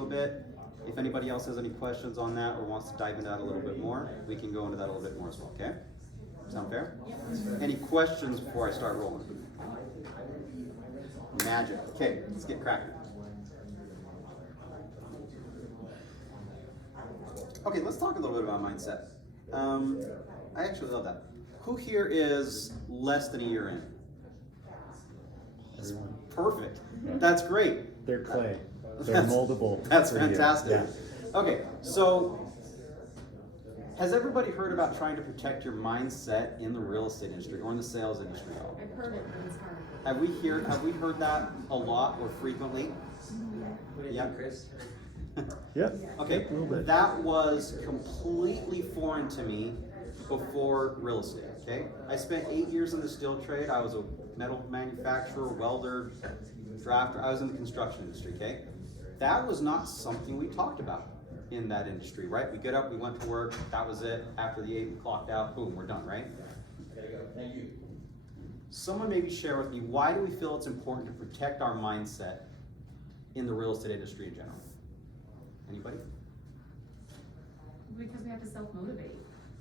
a bit. If anybody else has any questions on that or wants to dive into that a little bit more, we can go into that a little bit more as well, okay? Sound fair? Any questions before I start rolling? Magic. Okay, let's get cracking. Okay, let's talk a little bit about mindset. I actually love that. Who here is less than a year in? That's perfect. That's great. They're clay. They're moldable. That's fantastic. Yeah. Okay, so has everybody heard about trying to protect your mindset in the real estate industry or in the sales industry at all? I've heard it, but it's hard. Have we heard that a lot or frequently? What do you think, Chris? Yeah. Okay, A little bit. that was completely foreign to me before real estate, okay? I spent 8 years in the steel trade. I was a metal manufacturer, welder, drafter. I was in the construction industry, okay? That was not something we talked about in that industry, right? We get up, we went to work, that was it. After the 8, we clocked out, boom, we're done, right? Gotta go. Thank you. Someone maybe share with me, why do we feel it's important to protect our mindset in the real estate industry in general? Anybody? Because we have to self-motivate.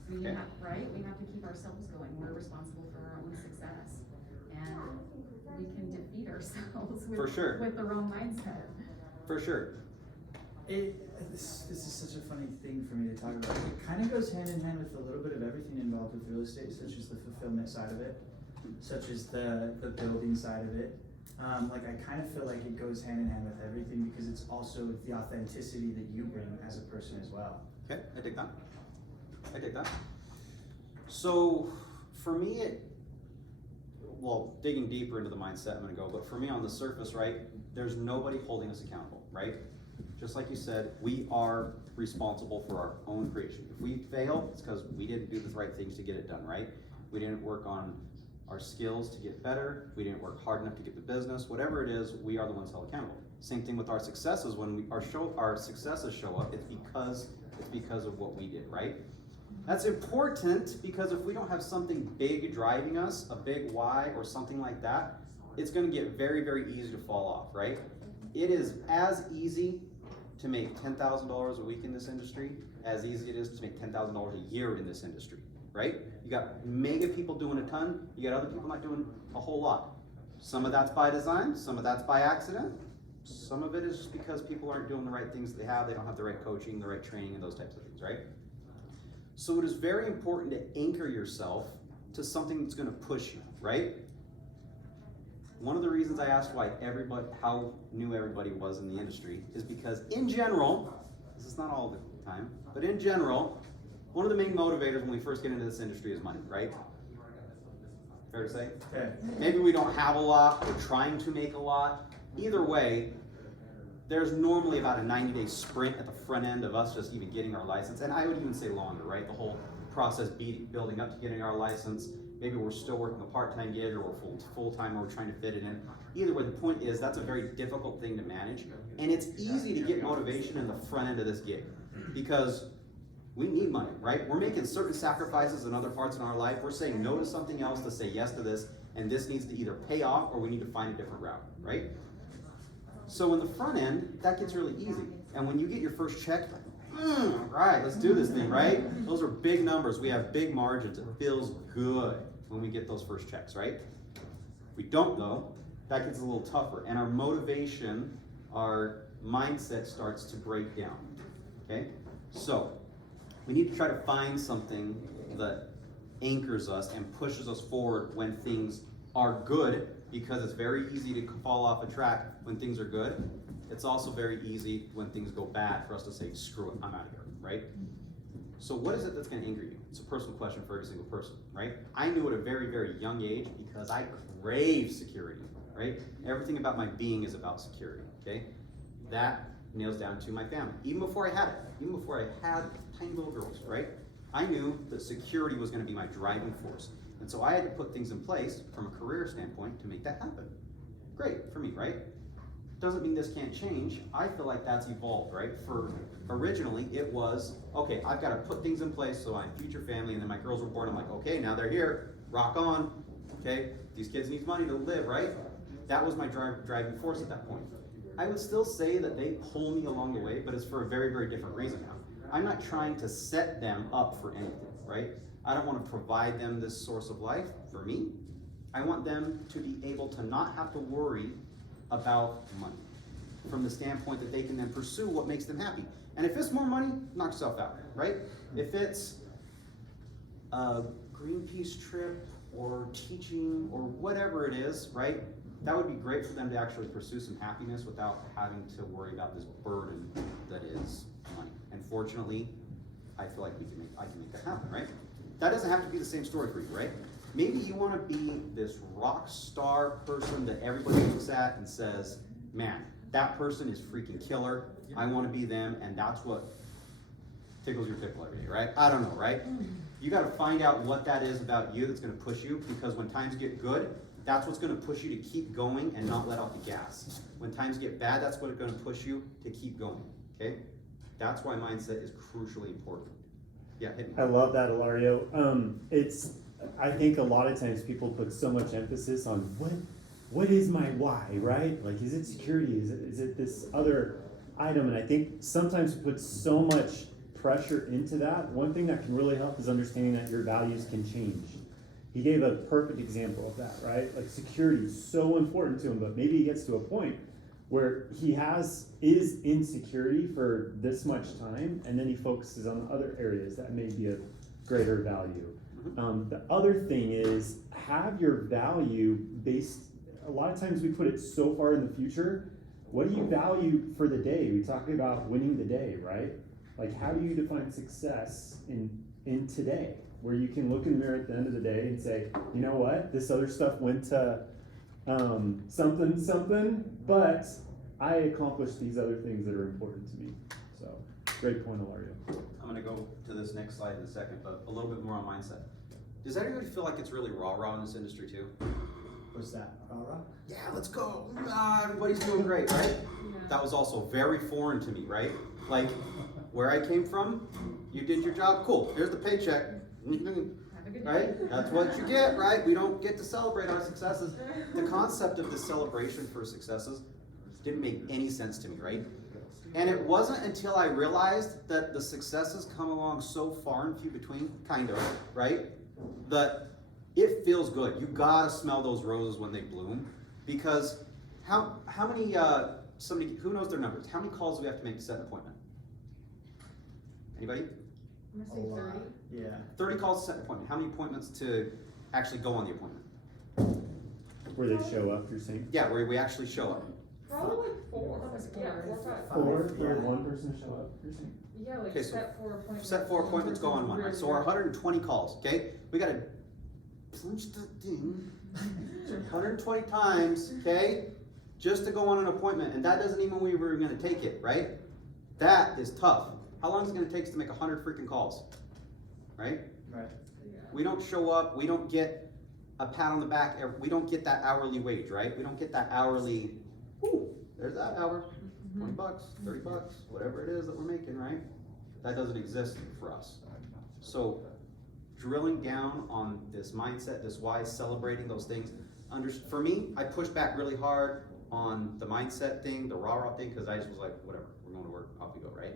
We Okay. have, right? We have to keep ourselves going. We're responsible for our own success. And we can defeat ourselves with, For sure. with the wrong mindset. For sure. This is such a funny thing for me to talk about. It kind of goes hand in hand with a little bit of everything involved with real estate, such as the fulfillment side of it, such as the building side of it. Like I kind of feel like it goes hand in hand with everything because it's also the authenticity that you bring as a person as well. Okay, I take that. I take that. So for me, well, digging deeper into the mindset, I'm gonna go, but for me on the surface, right, there's nobody holding us accountable, right? Just like you said, we are responsible for our own creation. If we fail, it's because we didn't do the right things to get it done, right? We didn't work on our skills to get better. We didn't work hard enough to get the business. Whatever it is, we are the ones held accountable. Same thing with our successes. When our successes show up, it's because of what we did, right? That's important because if we don't have something big driving us, a big why or something like that, it's going to get very, very easy to fall off, right? It is as easy to make $10,000 a week in this industry as easy it is to make $10,000 a year in this industry, right? You got mega people doing a ton, you got other people not doing a whole lot. Some of that's by design, some of that's by accident, some of it is just because people aren't doing the right things they don't have the right coaching, the right training, and those types of things, right? So it is very important to anchor yourself to something that's going to push you, right? One of the reasons I asked how new everybody was in the industry is because in general, this is not all the time, but in general, one of the main motivators when we first get into this industry is money, right? Fair to say? Okay. Maybe we don't have a lot, we're trying to make a lot. Either way, there's normally about a 90-day sprint at the front end of us just even getting our license, and I would even say longer, right? The whole process building up to getting our license. Maybe we're still working a part-time gig or we're full-time or we're trying to fit it in. Either way, the point is that's a very difficult thing to manage, and it's easy to get motivation in the front end of this gig because we need money, right? We're making certain sacrifices in other parts in our life. We're saying no to something else to say yes to this, and this needs to either pay off or we need to find a different route, right? So in the front end, that gets really easy. And when you get your first check, right, let's do this thing, right? Those are big numbers. We have big margins. It feels good when we get those first checks, right? If we don't though, that gets a little tougher. And our motivation, our mindset starts to break down, okay? So we need to try to find something that anchors us and pushes us forward when things are good, because it's very easy to fall off a track when things are good. It's also very easy when things go bad for us to say, screw it, I'm out of here, right? So what is it that's gonna anchor you? It's a personal question for every single person, right? I knew at a very, very young age because I crave security, right? Everything about my being is about security, okay? That nails down to my family. Even before I had it, even before I had tiny little girls, right? I knew that security was gonna be my driving force. And so I had to put things in place from a career standpoint to make that happen. Great for me, right? Doesn't mean this can't change. I feel like that's evolved, right? For originally it was, okay, I've got to put things in place so my future family, and then my girls were born, I'm like, okay, now they're here, rock on, okay? These kids need money to live, right? That was my driving force at that point. I would still say that they pull me along the way, but it's for a very, very different reason now. I'm not trying to set them up for anything, right? I don't want to provide them this source of life for me. I want them to be able to not have to worry about money from the standpoint that they can then pursue what makes them happy. And if it's more money, knock yourself out, right? If it's a Greenpeace trip or teaching or whatever it is, right? That would be great for them to actually pursue some happiness without having to worry about this burden that is money. And fortunately, I feel like I can make that happen, right? That doesn't have to be the same story for you, right? Maybe you want to be this rock star person that everybody looks at and says, man, that person is freaking killer. I want to be them, and that's what tickles your pickle every day, right? I don't know, right? You got to find out what that is about you that's going to push you, because when times get good, that's what's going to push you to keep going and not let off the gas. When times get bad, that's what's going to push you to keep going, okay? That's why mindset is crucially important. Yeah, hit me. I love that, Ilario. I think a lot of times people put so much emphasis on what is my why, right? Like, is it security? Is it this other item? And I think sometimes we put so much pressure into that. One thing that can really help is understanding that your values can change. He gave a perfect example of that, right? Like, security is so important to him, but maybe he gets to a point where he is insecurity for this much time, and then he focuses on other areas that may be of greater value. The other thing is, have your value based, a lot of times we put it so far in the future. What do you value for the day? We talked about winning the day, right? Like, how do you define success in today, where you can look in the mirror at the end of the day and say, you know what, this other stuff went to something, but I accomplished these other things that are important to me. So, great point, Ilario. I'm gonna go to this next slide in a second, but a little bit more on mindset. Does everybody feel like it's really rah-rah in this industry too? What's that? Rah-rah? Yeah, let's go. Everybody's doing great, right? That was also very foreign to me, right? Like, where I came from, you did your job, cool, here's the paycheck. Have a good day. Right? That's what you get, right? We don't get to celebrate our successes. The concept of the celebration for successes didn't make any sense to me, right? And it wasn't until I realized that the successes come along so far and few between, kind of, right? That it feels good. You gotta smell those roses when they bloom, because how many somebody who knows their numbers? How many calls do we have to make to set an appointment? Anybody? I'm gonna say 30. Yeah. 30 calls to set an appointment. How many appointments to actually go on the appointment? Where they show up, you're saying? Yeah, where we actually show up. Probably like four. That was Yeah, four. 4 or 5. Or Yeah. one person to show up, you're saying? Yeah, like Okay, so set 4 appointments. Set 4 appointments, go on one, right? So our 120 calls, okay? We gotta punch the thing 120 times, okay? Just to go on an appointment, and that doesn't even mean we were gonna take it, right? That is tough. How long is it gonna take us to make 100 freaking calls, right? Right. Yeah. We don't show up, we don't get a pat on the back, we don't get that hourly wage, right? We don't get that hourly, ooh, there's that hour, 20 bucks, 30 bucks, whatever it is that we're making, right? That doesn't exist for us. So drilling down on this mindset, this why, celebrating those things. For me, I pushed back really hard on the mindset thing, the rah-rah thing, because I just was like, whatever, we're going to work, off we go, right?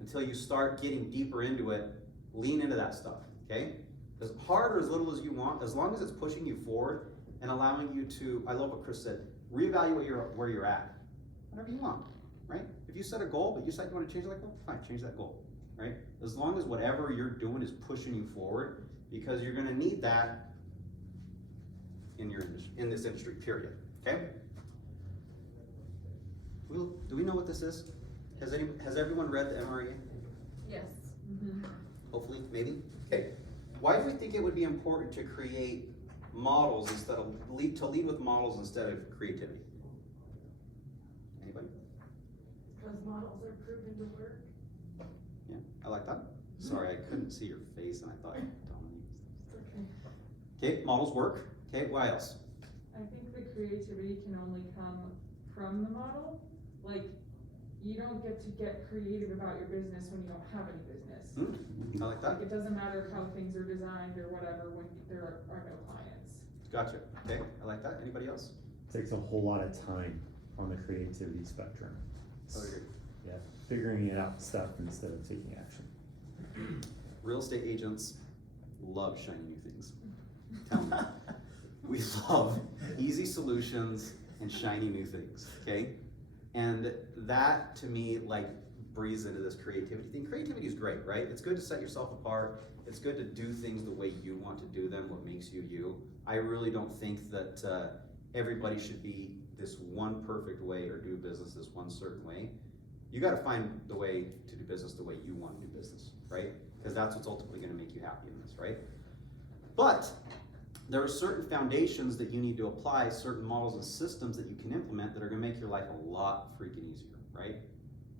Until you start getting deeper into it, lean into that stuff, okay? As hard or as little as you want, as long as it's pushing you forward and allowing you to, I love what Chris said, reevaluate where you're at. Whatever you want, right? If you set a goal, but you decide you want to change that goal, fine, change that goal, right? As long as whatever you're doing is pushing you forward, because you're gonna need that in this industry, period, okay? Do we know what this is? Has everyone read the MREA? Yes. Hopefully, maybe? Okay. Why do we think it would be important to create models instead of to lead with models instead of creativity? Anybody? Because models are proven to work. Yeah, I like that. Sorry, I couldn't see your face and I thought, It's okay. okay, models work. Okay, why else? I think the creativity can only come from the model. Like, you don't get to get creative about your business when you don't have any business. I like that. Like, it doesn't matter how things are designed or whatever when there are no clients. Gotcha. Okay, I like that. Anybody else? Takes a whole lot of time. on the creativity spectrum. I agree. Yeah, figuring it out stuff instead of taking action. Real estate agents love shiny new things. Tell me. We love easy solutions and shiny new things, okay? And that to me like breathes into this creativity thing. Creativity is great, right? It's good to set yourself apart. It's good to do things the way you want to do them, what makes you you. I really don't think that everybody should be this one perfect way or do business this one certain way. You gotta find the way to do business the way you want to do business, right? Because that's what's ultimately gonna make you happy in this, right? But there are certain foundations that you need to apply, certain models and systems that you can implement that are gonna make your life a lot freaking easier, right?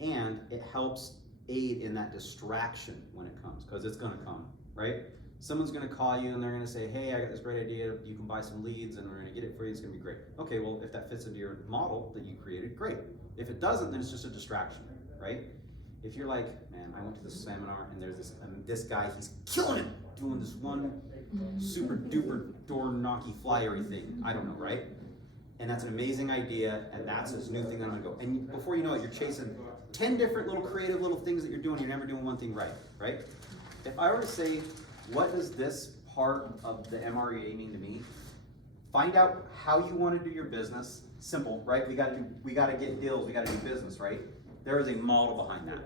And it helps aid in that distraction when it comes, because it's gonna come, right? Someone's gonna call you and they're gonna say, hey, I got this great idea, you can buy some leads and we're gonna get it for you, it's gonna be great. Okay, well, if that fits into your model that you created, great. If it doesn't, then it's just a distraction, right? If you're like, man, I went to this seminar and there's this guy, he's killing it, doing this one super duper door knocky flyery thing, I don't know, right? And that's an amazing idea, and that's this new thing that I'm gonna go. And before you know it, you're chasing 10 different little creative little things that you're doing, you're never doing one thing right, right? If I were to say, what does this part of the MREA mean to me? Find out how you wanna do your business, simple, right? We gotta get deals, we gotta do business, right? There is a model behind that.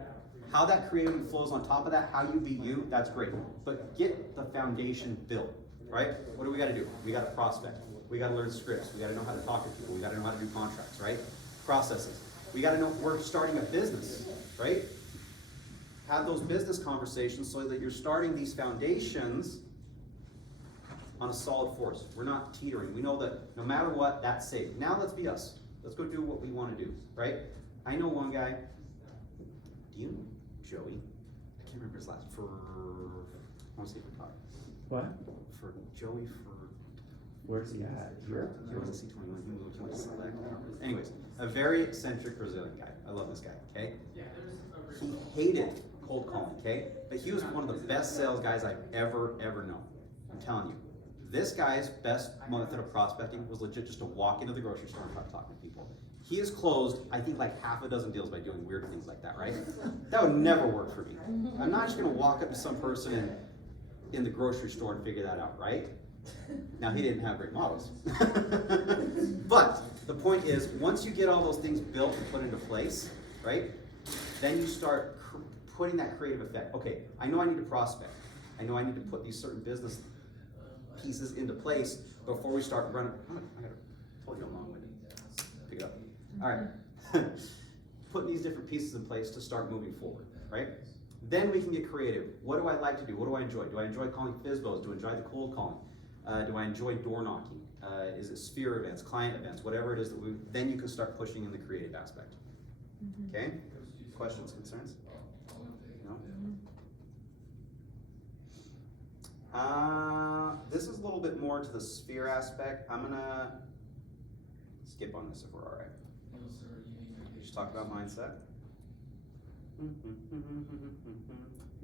How that creativity flows on top of that, how you be you, that's great. But get the foundation built, right? What do we gotta do? We gotta prospect. We gotta learn scripts. We gotta know how to talk to people. We gotta know how to do contracts, right? Processes. We gotta know we're starting a business, right? Have those business conversations so that you're starting these foundations on a solid force. We're not teetering. We know that no matter what, that's safe. Now let's be us. Let's go do what we wanna do, right? I know one guy, do you know Joey? I can't remember his last, I wanna see if we talk. What? For Joey, Where's he at? Here? he was a C21, he moved to Select, I don't remember. Anyways, a very eccentric Brazilian guy. I love this guy, okay? He hated cold calling, okay? But he was one of the best sales guys I've ever known. I'm telling you. This guy's best method of prospecting was legit just to walk into the grocery store and try to talk to people. He has closed, I think, like half a dozen deals by doing weird things like that, right? That would never work for me. I'm not just gonna walk up to some person in the grocery store and figure that out, right? Now, he didn't have great models. But the point is, once you get all those things built and put into place, right, then you start putting that creative effect. Okay, I know I need to prospect. I know I need to put these certain business pieces into place before we start running. I gotta totally go long-winded. Pick it up. All right. Putting these different pieces in place to start moving forward, right? Then we can get creative. What do I like to do? What do I enjoy? Do I enjoy calling FISBOs? Do I enjoy the cold calling? Do I enjoy door knocking? Is it sphere events, client events, whatever it is that then you can start pushing in the creative aspect. Okay? Questions, concerns? No? This is a little bit more to the sphere aspect. I'm gonna skip on this if we're all right. Just talk about mindset. We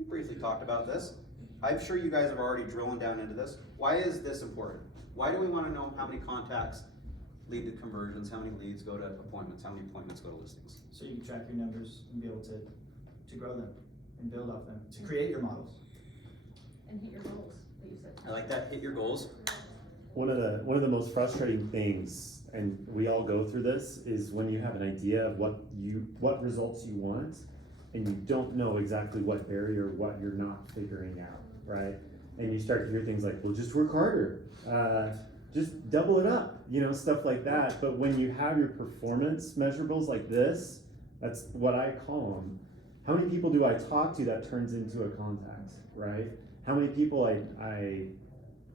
briefly talked about this. I'm sure you guys have already drilling down into this. Why is this important? Why do we want to know how many contacts lead to conversions, how many leads go to appointments, how many appointments go to listings? So you can track your numbers and be able to grow them and build off them, to create your models. And hit your goals that you set. I like that, hit your goals. One of the most frustrating things, and we all go through this, is when you have an idea of what results you want, and you don't know exactly what area or what you're not figuring out, right? And you start to hear things like, well, just work harder, just double it up, stuff like that. But when you have your performance measurables like this, that's what I call them. How many people do I talk to that turns into a contact, right? How many people I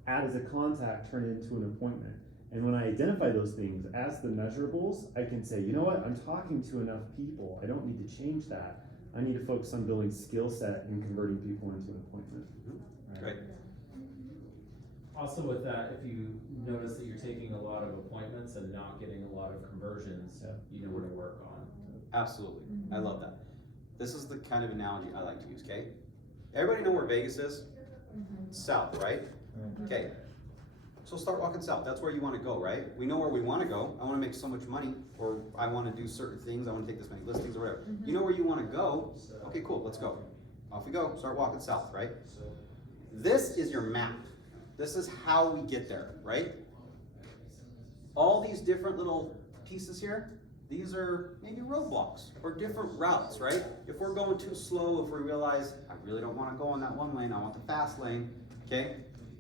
add as a contact turn into an appointment? And when I identify those things as the measurables, I can say, you know what, I'm talking to enough people. I don't need to change that. I need to focus on building skill set and converting people into an appointment. Right. Also with that, if you notice that you're taking a lot of appointments and not getting a lot of conversions, you know where to work on. Absolutely. I love that. This is the kind of analogy I like to use, okay? Everybody know where Vegas is? South, right? Okay. So start walking south. That's where you want to go, right? We know where we want to go. I want to make so much money, or I want to do certain things. I want to take this many listings or whatever. You know where you want to go. Okay, cool. Let's go. Off we go. Start walking south, right? This is your map. This is how we get there, right? All these different little pieces here, these are maybe roadblocks or different routes, right? If we're going too slow, if we realize I really don't want to go on that one lane, I want the fast lane, okay?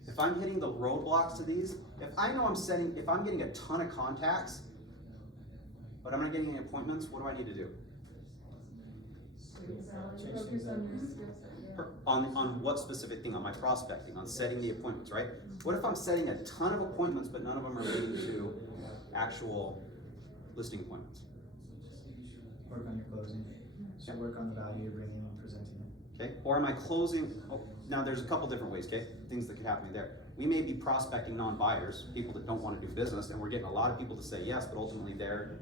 If I'm hitting the roadblocks to these, if I know if I'm getting a ton of contacts, but I'm not getting any appointments, what do I need to do? Focus on your skill set. On what specific thing? On my prospecting, on setting the appointments, right? What if I'm setting a ton of appointments, but none of them are leading to actual listing appointments? Work on your closing. So work on the value you're bringing and presenting it. Okay, or am I closing? Oh, now there's a couple different ways, okay? Things that could happen there. We may be prospecting non-buyers, people that don't want to do business, and we're getting a lot of people to say yes, but ultimately they're,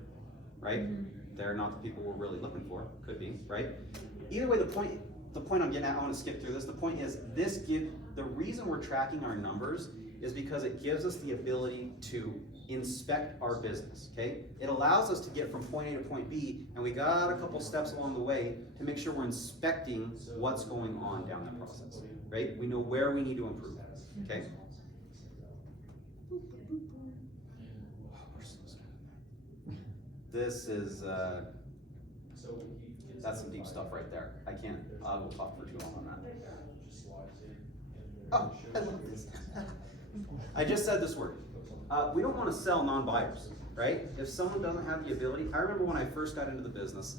right? They're not the people we're really looking for. Could be, right? Either way, the point I'm getting at, I want to skip through this. The point is, the reason we're tracking our numbers is because it gives us the ability to inspect our business, okay? It allows us to get from point A to point B, and we got a couple steps along the way to make sure we're inspecting what's going on down that process, right? We know where we need to improve, okay? This is, that's some deep stuff right there. I will talk for too long on that. Oh, I love this. I just said this word. We don't want to sell non-buyers, right? If someone doesn't have the ability, I remember when I first got into the business,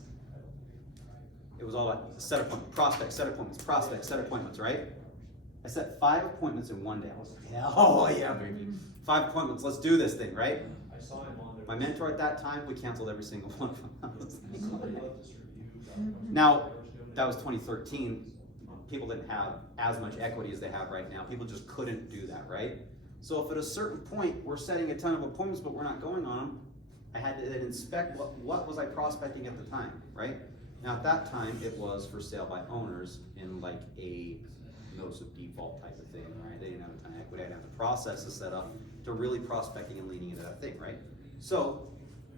it was all about set appointments, prospect, set appointments, prospect, set appointments, right? I set 5 appointments in one day. I was like, oh yeah, baby. 5 appointments, let's do this thing, right? My mentor at that time, we canceled every single one of them. Now, that was 2013. People didn't have as much equity as they have right now. People just couldn't do that, right? So if at a certain point we're setting a ton of appointments but we're not going on them, I had to then inspect what was I prospecting at the time, right? Now at that time it was for sale by owners in like a notice of default type of thing, right? They didn't have a ton of equity. I didn't have the processes set up to really prospecting and leading into that thing, right? So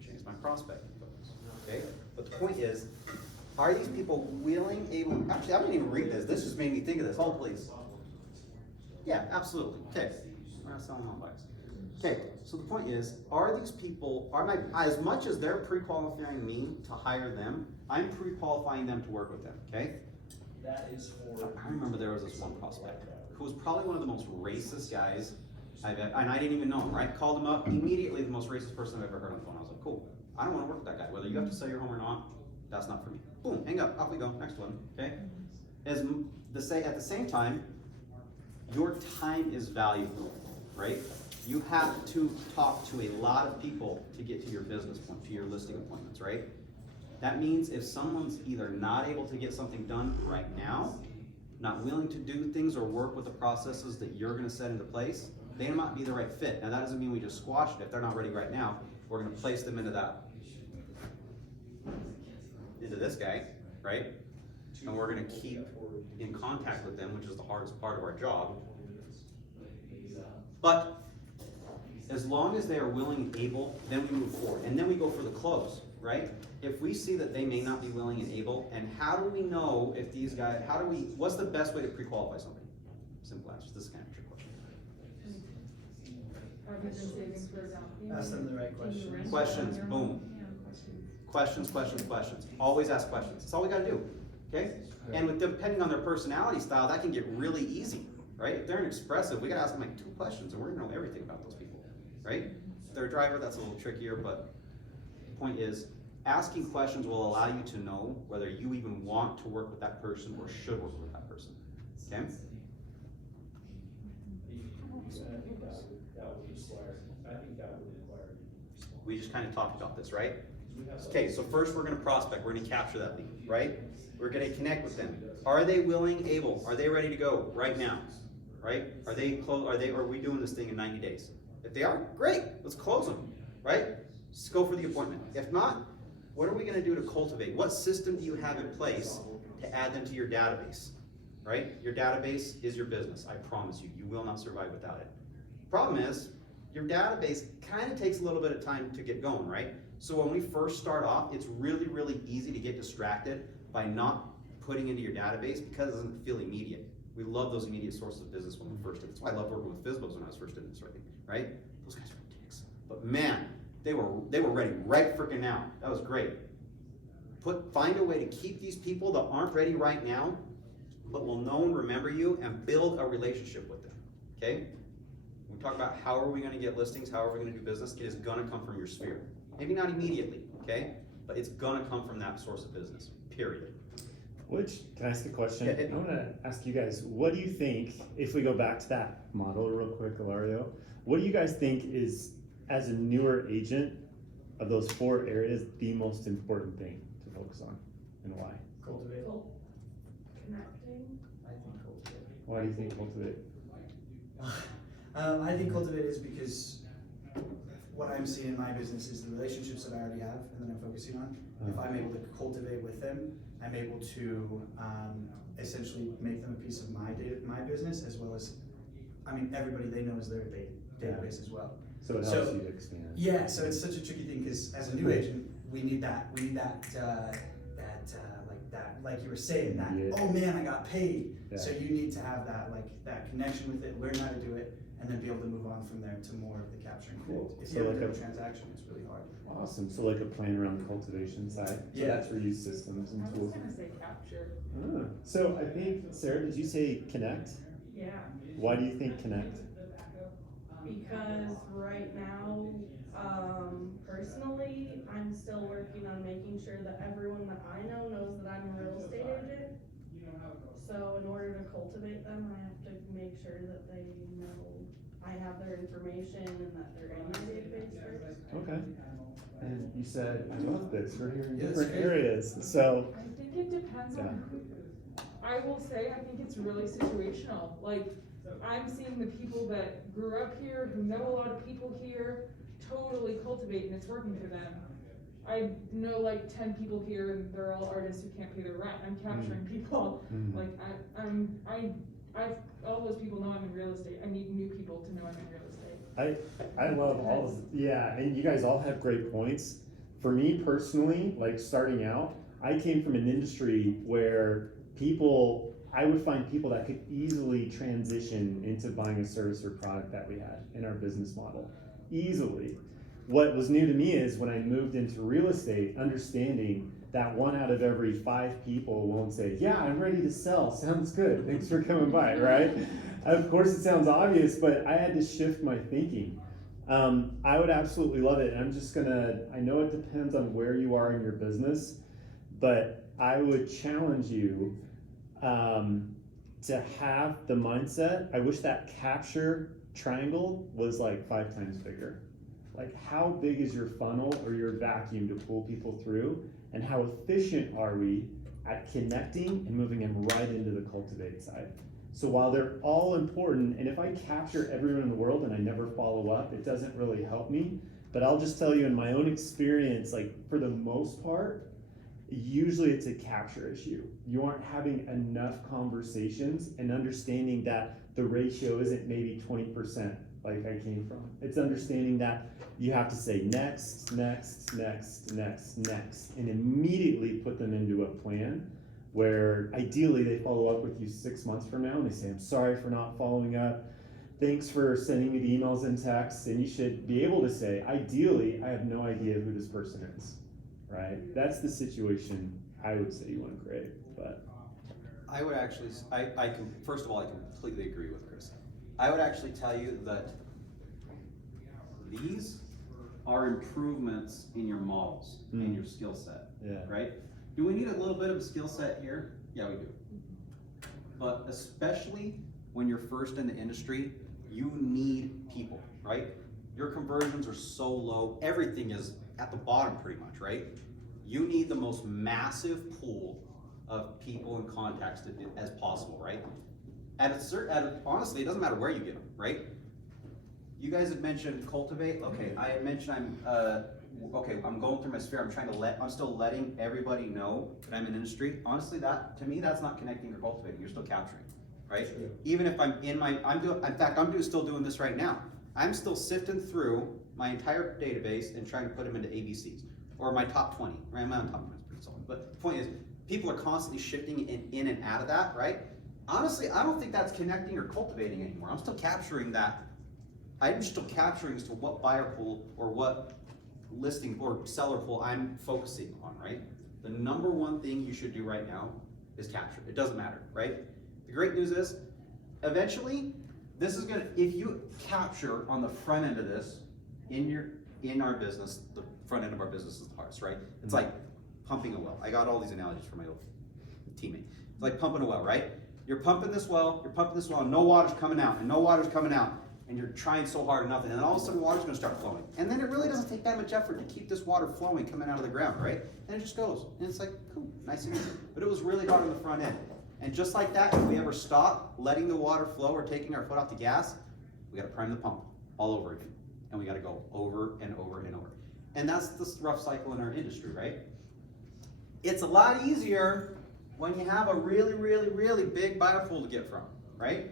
I changed my prospecting focus, okay? But the point is, are these people willing, able, actually I didn't even read this. This just made me think of this. Hold please. Yeah, absolutely. Okay. We're not selling non-buyers. Okay, so the point is, are these people, as much as they're pre-qualifying me to hire them, I'm pre-qualifying them to work with them, okay? That is for. I remember there was this one prospect who was probably one of the most racist guys I've ever, and I didn't even know him, right? Called him up, immediately the most racist person I've ever heard on the phone. I was like, cool, I don't want to work with that guy. Whether you have to sell your home or not, that's not for me. Boom, hang up, off we go, next one, okay? At the same time, your time is valuable, right? You have to talk to a lot of people to get to your business point, to your listing appointments, right? That means if someone's either not able to get something done right now, not willing to do things or work with the processes that you're gonna set into place, they might not be the right fit. Now that doesn't mean we just squash it. If they're not ready right now, we're gonna place them into this guy, right? And we're gonna keep in contact with them, which is the hardest part of our job. But as long as they are willing and able, then we move forward. And then we go for the close, right? If we see that they may not be willing and able, and how do we know if these guys, what's the best way to pre-qualify somebody? Simple answer, this is kind of a trick question. Have you been saving for a down payment? Ask them the right questions. Questions, boom. Questions. Always ask questions. That's all we gotta do, okay? And with depending on their personality style, that can get really easy, right? If they're an expressive, we gotta ask them like 2 questions and we're gonna know everything about those people, right? If they're a driver, that's a little trickier, but the point is, asking questions will allow you to know whether you even want to work with that person or should work with that person, okay? We just kind of talked about this, right? Okay, so first we're gonna prospect, we're gonna capture that lead, right? We're gonna connect with them. Are they willing, able? Are they ready to go right now? Right? Are we doing this thing in 90 days? If they are, great, let's close them, right? Just go for the appointment. If not, what are we gonna do to cultivate? What system do you have in place to add them to your database, right? Your database is your business, I promise you. You will not survive without it. Problem is, your database kind of takes a little bit of time to get going, right? So when we first start off, it's really, really easy to get distracted by not putting into your database because it doesn't feel immediate. We love those immediate sources of business when we first did. That's why I loved working with FISBOs when I was first doing this, right? Those guys were dicks. But man, they were ready right freaking now. That was great. Find a way to keep these people that aren't ready right now, but will know and remember you and build a relationship with them, okay? We talk about how are we gonna get listings, how are we gonna do business, it is gonna come from your sphere. Maybe not immediately, okay? But it's gonna come from that source of business, period. Can I ask a question? Yeah, I wanna ask you guys, what do you think, if we go back to that model real quick, Ilario, what do you guys think is, as a newer agent, of those 4 areas, the most important thing to focus on, and why? Cultivate. Connecting. I think cultivate. Why do you think cultivate? I think cultivate is because what I'm seeing in my business is the relationships that I already have and that I'm focusing on. If I'm able to cultivate with them, I'm able to essentially make them a piece of my business, as well as, I mean, everybody they know is their database as well. So it helps you to expand. Yeah, so it's such a tricky thing because as a new agent, we need that like you were saying, that, Yeah. oh man, I got paid. Yeah. So you need to have that, like, that connection with it, learn how to do it, and then be able to move on from there to more of the capturing. Cool. If So you have like a a- transaction, it's really hard. Awesome, so like a plan around the cultivation side, so Yeah. that's where you use systems and I was tools. gonna say capture. So I think, Sarah, did you say connect? Yeah. Why do you think connect? Because right now, personally, I'm still working on making sure that everyone that I know knows that I'm a real estate agent. So in order to cultivate them, I have to make sure that they know I have their information and that they're in my database first. Okay. And you said, I love this, we're hearing Yeah, that's different great. areas, so, I think it depends Yeah. on who. I will say, I think it's really situational. Like, I'm seeing the people that grew up here, who know a lot of people here, totally cultivate and it's working for them. I know like 10 people here and they're all artists who can't pay their rent. I'm capturing people. Mhm. Like all those people know I'm in real estate. I need new people to know I'm in real estate. I love all of, yeah, and you guys all have great points. For me personally, like starting out, I came from an industry where I would find people that could easily transition into buying a service or product that we had in our business model, easily. What was new to me is when I moved into real estate, understanding that 1 out of every 5 people won't say, yeah, I'm ready to sell, sounds good, thanks for coming by, right? Of course it sounds obvious, but I had to shift my thinking. I would absolutely love it, and I know it depends on where you are in your business, but I would challenge you to have the mindset. I wish that capture triangle was like 5 times bigger. Like, how big is your funnel or your vacuum to pull people through, and how efficient are we at connecting and moving them right into the cultivate side? So while they're all important, and if I capture everyone in the world and I never follow up, it doesn't really help me. But I'll just tell you in my own experience, like for the most part, usually it's a capture issue. You aren't having enough conversations and understanding that the ratio isn't maybe 20% like I came from. It's understanding that you have to say next, next, next, next, next, and immediately put them into a plan where ideally they follow up with you 6 months from now and they say, I'm sorry for not following up. Thanks for sending me the emails and texts. And you should be able to say, ideally, I have no idea who this person is, right? That's the situation I would say you want to create, but. I would actually, first of all, I completely agree with Chris. I would actually tell you that these are improvements in your models, in your skill set, Yeah. right? Do we need a little bit of a skill set here? Yeah, we do. But especially when you're first in the industry, you need people, right? Your conversions are so low, everything is at the bottom pretty much, right? You need the most massive pool of people and contacts as possible, right? Honestly, it doesn't matter where you get them, right? You guys had mentioned cultivate. Okay, I had mentioned I'm going through my sphere. I'm still letting everybody know that I'm in industry. Honestly, to me, that's not connecting or cultivating. You're still capturing, right? Even if I'm still doing this right now. I'm still sifting through my entire database and trying to put them into ABCs, or my top 20, right? My top 20 is pretty solid, but the point is, people are constantly shifting in and out of that, right? Honestly, I don't think that's connecting or cultivating anymore. I'm still capturing that. I'm still capturing as to what buyer pool or what listing or seller pool I'm focusing on, right? The number one thing you should do right now is capture. It doesn't matter, right? The great news is, eventually, this is gonna, if you capture on the front end of this, in our business, the front end of our business is the hardest, right? It's like pumping a well. I got all these analogies from my old teammate. It's like pumping a well, right? You're pumping this well, and no water's coming out, and you're trying so hard and nothing, and then all of a sudden water's gonna start flowing. And then it really doesn't take that much effort to keep this water flowing coming out of the ground, right? And it just goes, and it's like, cool, nice and easy. But it was really hard on the front end. And just like that, if we ever stop letting the water flow or taking our foot off the gas, we gotta prime the pump all over again. And we gotta go over and over and over. And that's the rough cycle in our industry, right? It's a lot easier when you have a really, really, really big buyer pool to get from, right?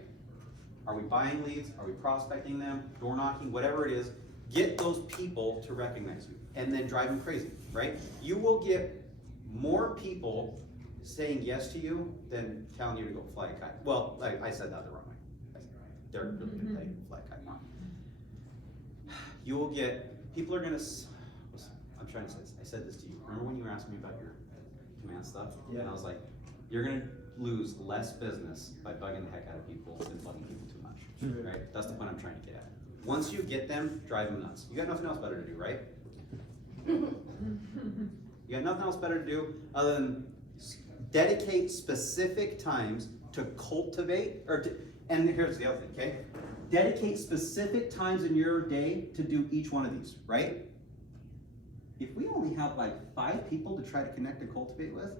Are we buying leads? Are we prospecting them? Door knocking? Whatever it is, get those people to recognize you and then drive them crazy, right? You will get more people saying yes to you than telling you to go fly a kite. Well, I said that the wrong way. They're really good at fly a kite. You will get, people are gonna, I'm trying to say this, I said this to you. Remember when you were asking me about your command stuff? Yeah. And I was like, you're gonna lose less business by bugging the heck out of people than bugging people too much, Sure. right? That's the point I'm trying to get at. Once you get them, drive them nuts. You got nothing else better to do, right? You got nothing else better to do other than dedicate specific times to cultivate, and here's the other thing, okay? Dedicate specific times in your day to do each one of these, right? If we only have like 5 people to try to connect and cultivate with,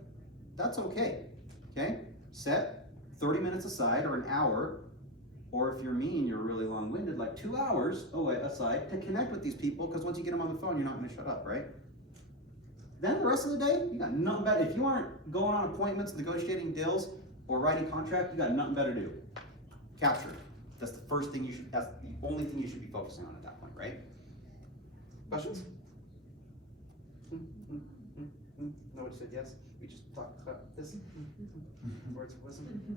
that's okay, okay? Set 30 minutes aside or an hour, or if you're me and you're really long-winded, like 2 hours aside to connect with these people, because once you get them on the phone, you're not gonna shut up, right? Then the rest of the day, you got nothing better. If you aren't going on appointments, negotiating deals, or writing contracts, you got nothing better to do. Capture. That's the first thing that's the only thing you should be focusing on at that point, right? Questions? Nobody said yes? We just talked about this? Words of wisdom?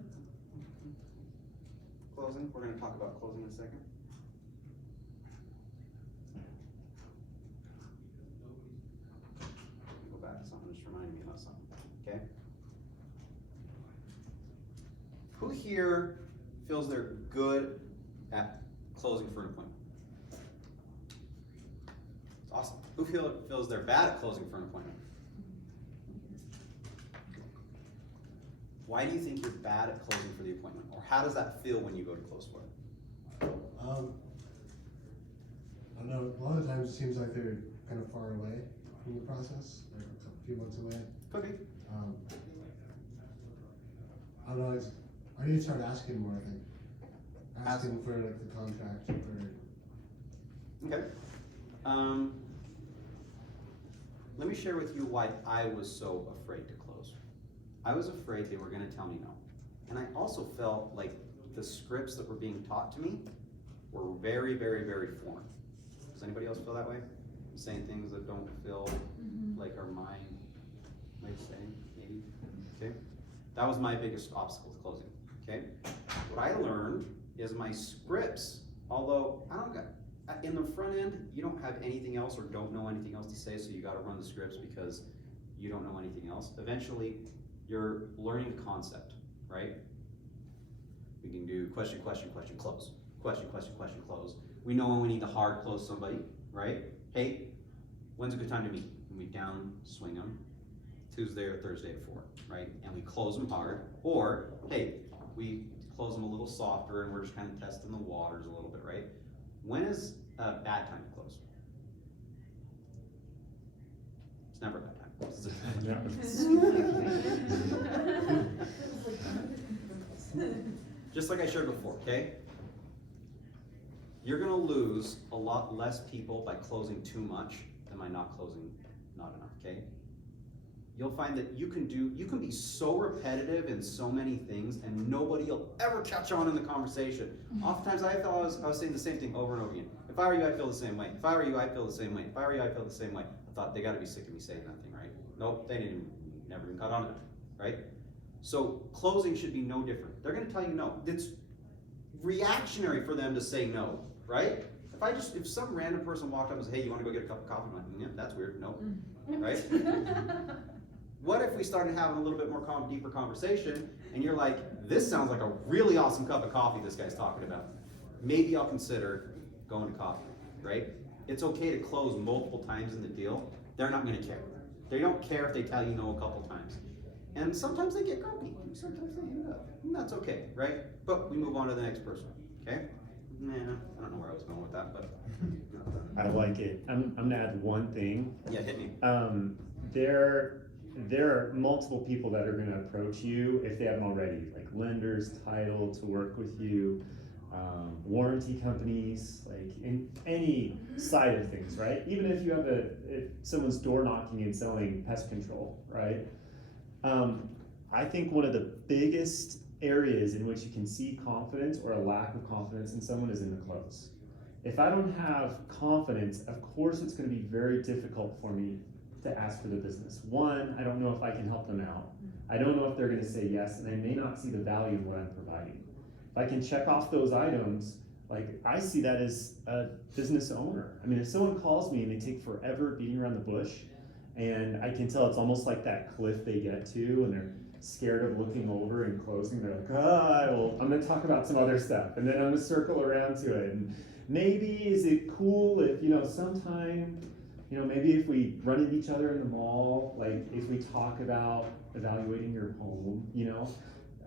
Closing, we're gonna talk about closing in a second. Go back to something, just reminded me about something, okay? Who here feels they're good at closing for an appointment? It's awesome. Who feels they're bad at closing for an appointment? Why do you think you're bad at closing for the appointment? Or how does that feel when you go to close for it? I don't know, a lot of times it seems like they're kind of far away from the process, like a few months away. Could be. I don't know, I need to start asking more, I think. Asking for like the contract or. Okay. Let me share with you why I was so afraid to close. I was afraid they were gonna tell me no. And I also felt like the scripts that were being taught to me were very, very, very foreign. Does anybody else feel that way? I'm saying things that don't feel like our mind might say, maybe, okay? That was my biggest obstacle to closing, okay? What I learned is my scripts, although in the front end, you don't have anything else or don't know anything else to say, so you gotta run the scripts because you don't know anything else. Eventually, you're learning the concept, right? We can do question, question, question, close. Question, question, question, close. We know when we need to hard close somebody, right? Hey, when's a good time to meet? And we down swing them Tuesday or Thursday at 4, right? And we close them hard. Or, hey, we close them a little softer and we're just kind of testing the waters a little bit, right? When is a bad time to close? It's never a bad time. Just like I shared before, okay? You're gonna lose a lot less people by closing too much than by not closing not enough, okay? you'll find that you can be so repetitive in so many things and nobody will ever catch on in the conversation. Oftentimes I felt I was saying the same thing over and over again. If I were you, I'd feel the same way. If I were you, I'd feel the same way. If I were you, I'd feel the same way. I thought they gotta be sick of me saying that thing, right? Nope, they never even caught on to it, right? So closing should be no different. They're gonna tell you no. It's reactionary for them to say no, right? If some random person walked up and said, hey, you wanna go get a cup of coffee? I'm like, yeah, that's weird, nope, right? What if we started having a little bit more deeper conversation and you're like, this sounds like a really awesome cup of coffee this guy's talking about. Maybe I'll consider going to coffee, right? It's okay to close multiple times in the deal. They're not gonna care. They don't care if they tell you no a couple times. And sometimes they get grumpy, sometimes they hit up, and that's okay, right? But we move on to the next person, okay? Nah, I don't know where I was going with that, but. I like it. I'm gonna add one thing. Yeah, hit me. There are multiple people that are gonna approach you if they haven't already, like lenders, title to work with you, warranty companies, like in any side of things, right? Even if you have if someone's door knocking and selling pest control, right? I think one of the biggest areas in which you can see confidence or a lack of confidence in someone is in the close. If I don't have confidence, of course it's going to be very difficult for me to ask for the business. One, I don't know if I can help them out. I don't know if they're going to say yes, and I may not see the value in what I'm providing. If I can check off those items, like I see that as a business owner. I mean, if someone calls me and they take forever beating around the bush, and I can tell it's almost like that cliff they get to, and they're scared of looking over and closing. They're like, well, I'm gonna talk about some other stuff, and then I'm gonna circle around to it. And maybe is it cool if, sometime, maybe if we run into each other in the mall, like if we talk about evaluating your home,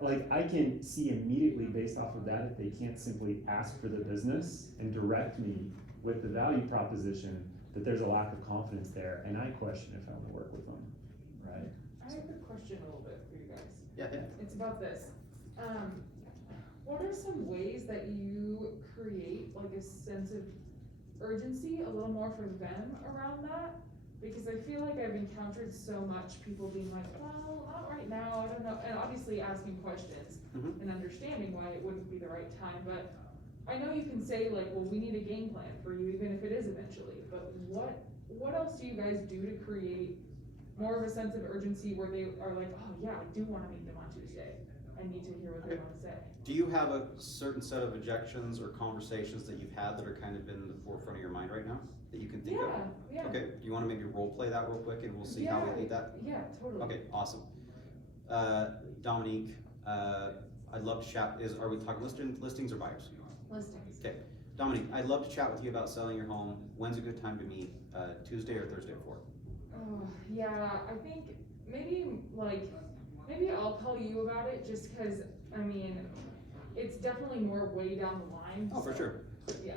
like I can see immediately based off of that if they can't simply ask for the business and direct me with the value proposition, that there's a lack of confidence there, and I question if I want to work with them, right? I have a question a little bit for you guys. Yeah. It's about this. What are some ways that you create like a sense of urgency a little more for them around that? Because I feel like I've encountered so much people being like, well, not right now, I don't know, and obviously asking questions and understanding why it wouldn't be the right time, but I know you can say like, well, we need a game plan for you, even if it is eventually, but what else do you guys do to create more of a sense of urgency where they are like, oh yeah, I do wanna meet them on Tuesday, I need to hear what they wanna say. Do you have a certain set of objections or conversations that you've had that are kind of in the forefront of your mind right now that you can think of? Yeah. Okay, do you wanna maybe role play that real quick and we'll see how we lead that? Yeah, totally. Okay, awesome. Dominique, I'd love to chat, are we talking listings or buyers? Listings. Okay, Dominique, I'd love to chat with you about selling your home. When's a good time to meet? Tuesday or Thursday before? Oh, yeah, I think maybe I'll tell you about it just cause, I mean, it's definitely more way down the line. Oh, for sure. Yeah.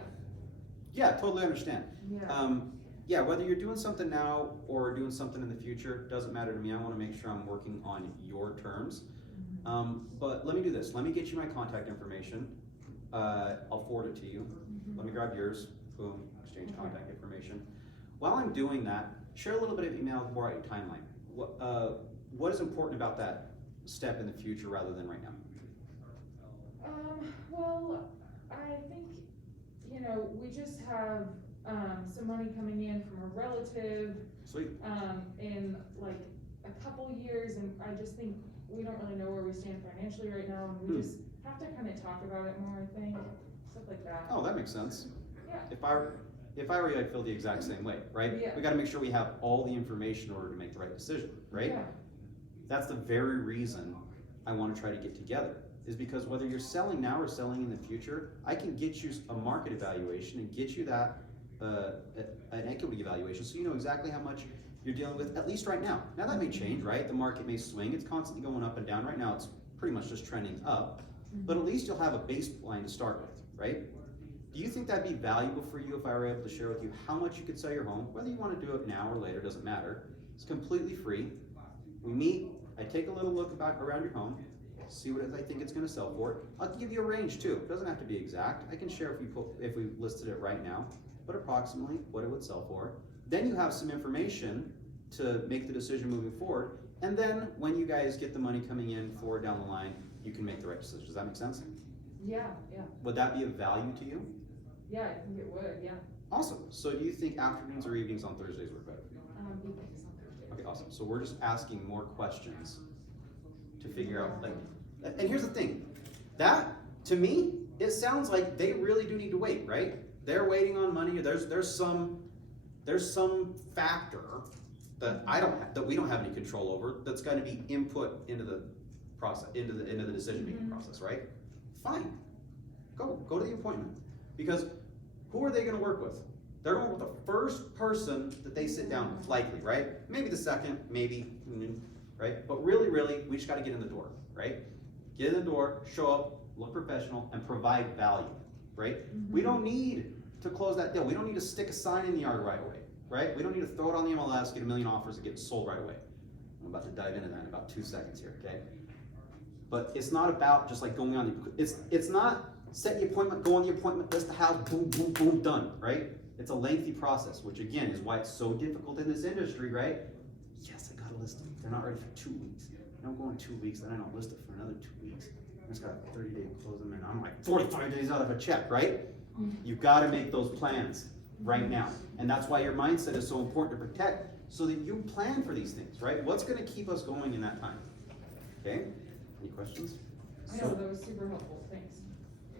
Yeah, totally understand. Yeah. Yeah, whether you're doing something now or doing something in the future, doesn't matter to me. I wanna make sure I'm working on your terms. But let me do this. Let me get you my contact information. I'll forward it to you. Let me grab yours. Boom, exchange contact information. While I'm doing that, share a little bit of email before I timeline. What is important about that step in the future rather than right now? Well, I think, we just have, some money coming in from a relative, Sweet. in like a couple years, and I just think we don't really know where we stand financially right now, and we just have to kind of talk about it more, I think, stuff like that. Oh, that makes sense. Yeah. If I were you, I'd feel the exact same way, right? Yeah. We gotta make sure we have all the information in order to make the right decision, right? Yeah. That's the very reason I wanna try to get together, is because whether you're selling now or selling in the future, I can get you a market evaluation and get you that, an equity evaluation, so you know exactly how much you're dealing with, at least right now. Now that may change, right? The market may swing, it's constantly going up and down. Right now it's pretty much just trending up, but at least you'll have a baseline to start with, right? Do you think that'd be valuable for you if I were able to share with you how much you could sell your home? Whether you want to do it now or later, doesn't matter. It's completely free. We meet, I take a little look around your home, see what I think it's gonna sell for. I'll give you a range too. It doesn't have to be exact. I can share if we listed it right now, but approximately what it would sell for. Then you have some information to make the decision moving forward. And then, when you guys get the money coming in forward down the line, you can make the right decision. Does that make sense? Yeah, yeah, Would that be of value to you? yeah, I think it would, yeah. Awesome. So do you think afternoons or evenings on Thursdays work better for you? Evenings on Thursdays. Okay, awesome. So we're just asking more questions to figure out, like, and here's the thing. That, to me, it sounds like they really do need to wait, right? They're waiting on money. There's some factor that that we don't have any control over that's going to be input into the process, into the decision making process, right? Fine. Go to the appointment. Because who are they going to work with? They're going with the first person that they sit down with, likely, right? Maybe the second, maybe, right? But really, we just got to get in the door, right? Get in the door, show up, look professional, and provide value, right? We don't need to close that deal. We don't need to stick a sign in the yard right away, right? We don't need to throw it on the MLS, get a million offers, and get it sold right away. I'm about to dive into that in about 2 seconds here, okay? But it's not about just like going on it's not set the appointment, go on the appointment, list the house, boom, boom, boom, done, right? It's a lengthy process, which again is why it's so difficult in this industry, right? Yes, I got a listing. They're not ready for 2 weeks. I don't go in 2 weeks, then I don't list it for another 2 weeks. I just got a 30-day close them, and I'm like 45 days out of a check, right? You've got to make those plans right now. And that's why your mindset is so important to protect, so that you plan for these things, right? What's going to keep us going in that time? Okay? Any questions? I know, that was super helpful, thanks.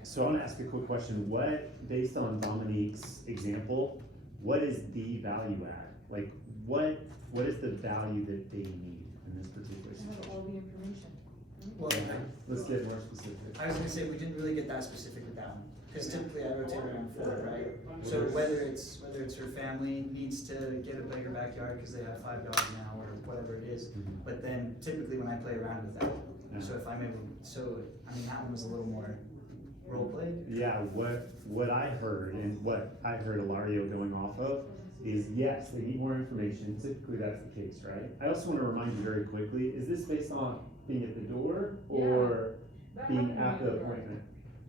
So I want to ask a quick question. What, based on Dominique's example, what is the value add? Like, what is the value that they need in this particular I have situation? all the information. Well, Let's get more specific. I was gonna say, we didn't really get that specific with that one, because typically I rotate around for it, right? So whether it's her family needs to get a bigger backyard because they have 5 dogs now, or whatever it is, but then typically when I play around with that, so if I'm able, I mean, that one was a little more role play. Yeah, what I heard and what I heard Ilario going off of is yes, they need more information. Typically that's the case, right? I also want to remind you very quickly, is this based on being at the door or That being happened at to the me at door. appointment?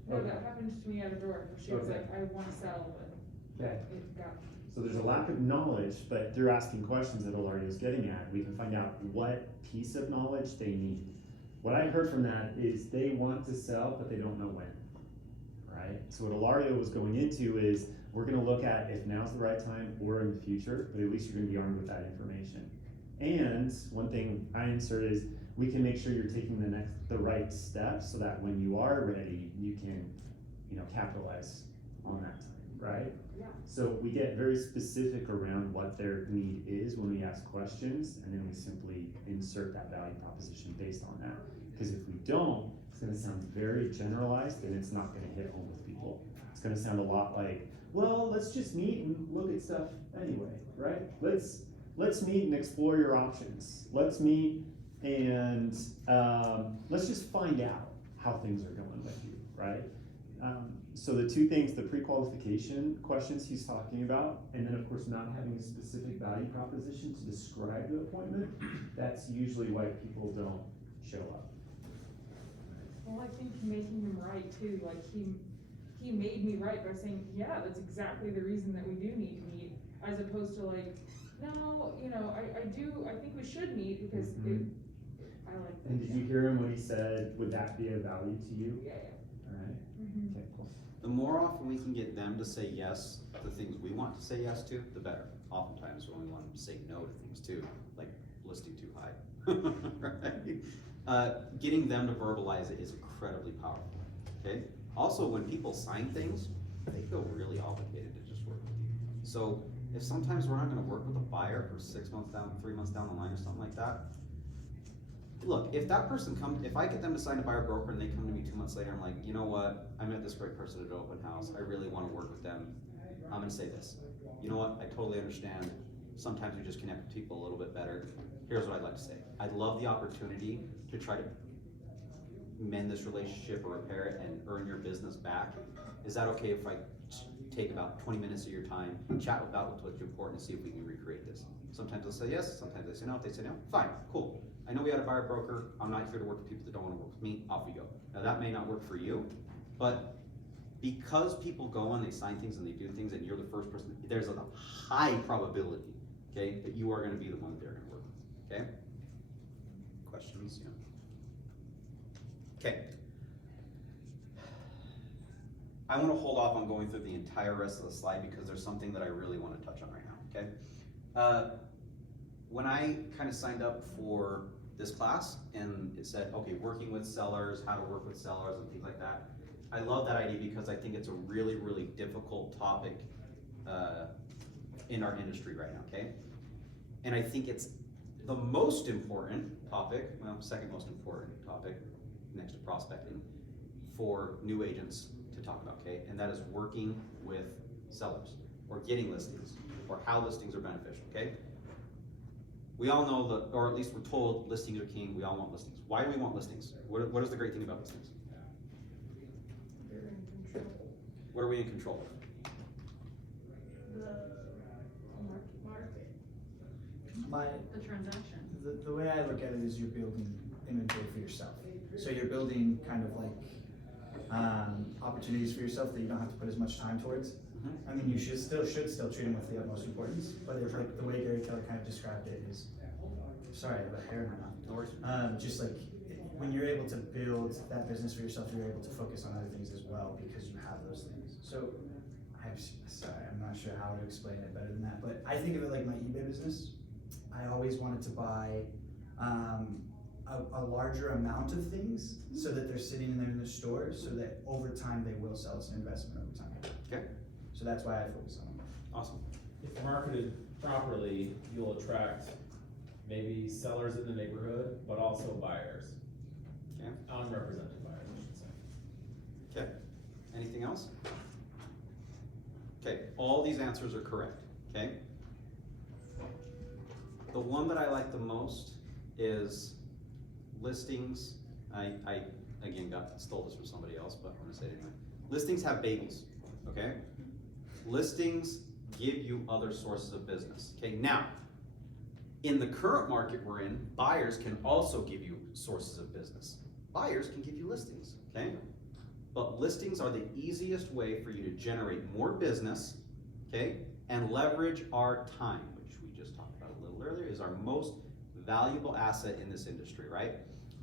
No, Okay. that happened to me at a door. She was Okay. like, I want to sell, but Okay. it got. So there's a lack of knowledge, but through asking questions that Ilario is getting at, we can find out what piece of knowledge they need. What I heard from that is they want to sell, but they don't know when, right? So what Ilario was going into is, we're gonna look at if now's the right time or in the future, but at least you're gonna be armed with that information. And one thing I insert is, we can make sure you're taking the right steps so that when you are ready, you can, capitalize on that time, right? Yeah. So we get very specific around what their need is when we ask questions, and then we simply insert that value proposition based on that. Because if we don't, it's gonna sound very generalized and it's not gonna hit home with people. It's gonna sound a lot like, well, let's just meet and look at stuff anyway, right? Let's meet and explore your options. Let's meet and let's just find out how things are going with you, right? So the two things, the pre-qualification questions he's talking about, and then of course not having a specific value proposition to describe the appointment, that's usually why people don't show up. Well, I think making him right too, like he made me right by saying, yeah, that's exactly the reason that we do need to meet, as opposed to like, no, I think we should meet because I like that. And did you hear him when he said, would that be of value to you? Yeah. Alright, okay, cool. The more often we can get them to say yes to things we want to say yes to, the better. Oftentimes when we want them to say no to things too, like listing too high, right? Getting them to verbalize it is incredibly powerful, okay? Also, when people sign things, they feel really obligated to just work with you. So if sometimes we're not gonna work with a buyer for 6 months down, 3 months down the line or something like that, look, if that person comes, if I get them to sign a buyer broker and they come to me 2 months later, I'm like, you know what, I met this great person at an open house, I really wanna work with them, I'm gonna say this. You know what, I totally understand, sometimes we just connect with people a little bit better. Here's what I'd like to say. I'd love the opportunity to try to mend this relationship or repair it and earn your business back. Is that okay if I take about 20 minutes of your time, chat about what's important, and see if we can recreate this? Sometimes they'll say yes, sometimes they say no. If they say no, fine, cool. I know we had a buyer broker, I'm not here to work with people that don't wanna work with me, off we go. Now that may not work for you, but because people go and they sign things and they do things and you're the first person, there's a high probability, okay, that you are gonna be the one that they're gonna work with, okay? questions, yeah. Okay. I wanna hold off on going through the entire rest of the slide because there's something that I really wanna touch on right now, okay? When I kinda signed up for this class and it said, okay, working with sellers, how to work with sellers and things like that, I love that idea because I think it's a really, really difficult topic in our industry right now, okay? And I think it's the most important topic, well, second most important topic, next to prospecting, for new agents to talk about, okay? And that is working with sellers, or getting listings, or how listings are beneficial, okay? We all know that, or at least we're told listings are king, we all want listings. Why do we want listings? What is the great thing about listings? You're in control. What are we in control of? The market. The transaction. The way I look at it is you're building inventory for yourself. So you're building kind of like opportunities for yourself that you don't have to put as much time towards. I mean, you should still treat them with the utmost importance, but it's like the way Gary Keller kind of described it is, sorry, I have a hair in my mouth. No worries. Just like when you're able to build that business for yourself, you're able to focus on other things as well because you have those things. So, sorry, I'm not sure how to explain it better than that, but I think of it like my eBay business. I always wanted to buy a larger amount of things so that they're sitting in there in the store, so that over time they will sell. It's an investment over time. Okay, So that's why I focus on them. awesome. If marketed properly, you'll attract maybe sellers in the neighborhood, but also buyers. Okay. Unrepresented buyers, I should say. Okay, anything else? Okay, all these answers are correct, okay? The one that I like the most is listings. I again stole this from somebody else, but I'm gonna say it anyway. Listings have babies, okay? Listings give you other sources of business, okay? Now, in the current market we're in, buyers can also give you sources of business. Buyers can give you listings, okay? But listings are the easiest way for you to generate more business, okay? And leverage our time, which we just talked about a little earlier, is our most valuable asset in this industry, right?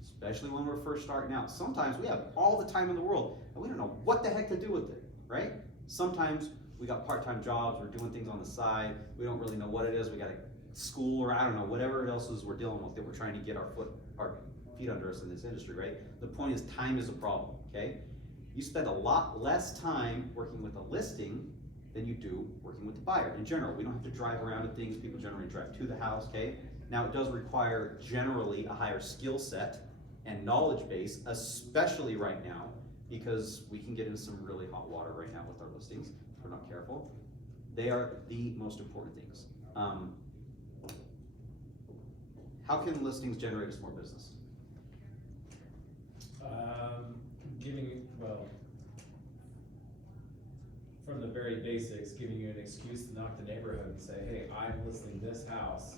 Especially when we're first starting out. Sometimes we have all the time in the world and we don't know what the heck to do with it, right? Sometimes we got part-time jobs, we're doing things on the side, we don't really know what it is, we got a school or I don't know, whatever else is we're dealing with that we're trying to get our feet under us in this industry, right? The point is time is a problem, okay? You spend a lot less time working with a listing than you do working with the buyer. In general, we don't have to drive around to things, people generally drive to the house, okay? Now it does require generally a higher skill set and knowledge base, especially right now, because we can get into some really hot water right now with our listings if we're not careful. They are the most important things. How can listings generate us more business? From the very basics, giving you an excuse to knock the neighborhood and say, hey, I'm listing this house,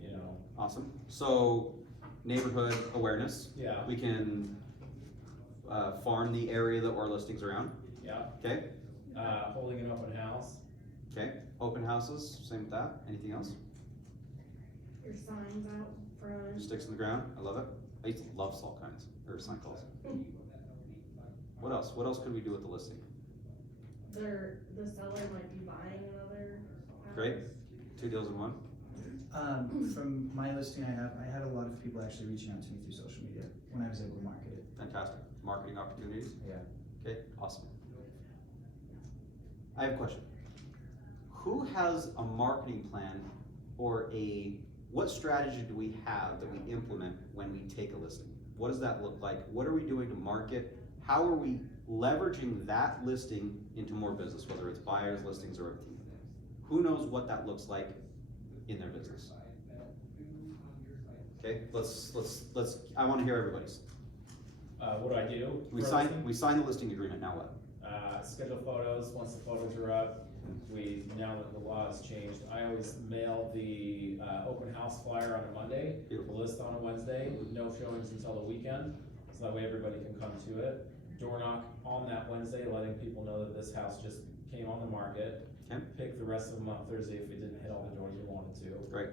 you know. Awesome. So neighborhood awareness. Yeah. We can farm the area that our listings around. Yeah. Okay. Holding an open house. Okay. Open houses. Same with that. Anything else? Your signs out front. Sticks in the ground. I love it. I used to love salt kinds or sign calls. What else? What else could we do with the listing? The seller might be buying another house. Great. 2 deals in one. From my listing I had a lot of people actually reaching out to me through social media when I was able to market it. Fantastic. Marketing opportunities. Yeah. Okay. Awesome. I have a question. Who has a marketing plan or what strategy do we have that we implement when we take a listing? What does that look like? What are we doing to market? How are we leveraging that listing into more business, whether it's buyers, listings, or everything? Who knows what that looks like in their business? Okay, let's, I wanna hear everybody's. What do I do? We for a sign listing? the listing agreement, now what? Schedule photos. Once the photos are up, now that the law has changed, I always mail the open house flyer on a Monday, Beautiful. list on a Wednesday, with no showings until the weekend, so that way everybody can come to it. Door knock on that Wednesday, letting people know that this house just came on the market. Okay. Pick the rest of them up Thursday if we didn't hit all the doors we wanted to. Great.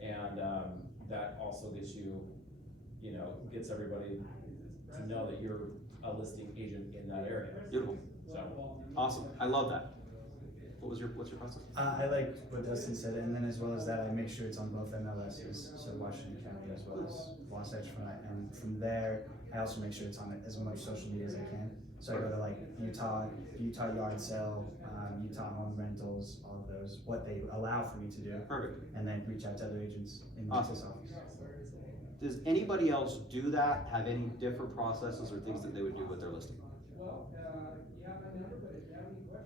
And that also gets you you know, gets everybody to know that you're a listing agent in that area. Beautiful. So, Awesome. I love that. What's your process? I like what Dustin said, and then as well as that, I make sure it's on both MLSs, so Washington County as well as Wasatch Front, and from there, I also make sure it's on as much social media as I can. So I go to like Utah yard sale, Utah home rentals, all of those, what they allow for me to do, Perfect. and then reach out to other agents in the Awesome. Texas office. Does anybody else do that? Have any different processes or things that they would do with their listing?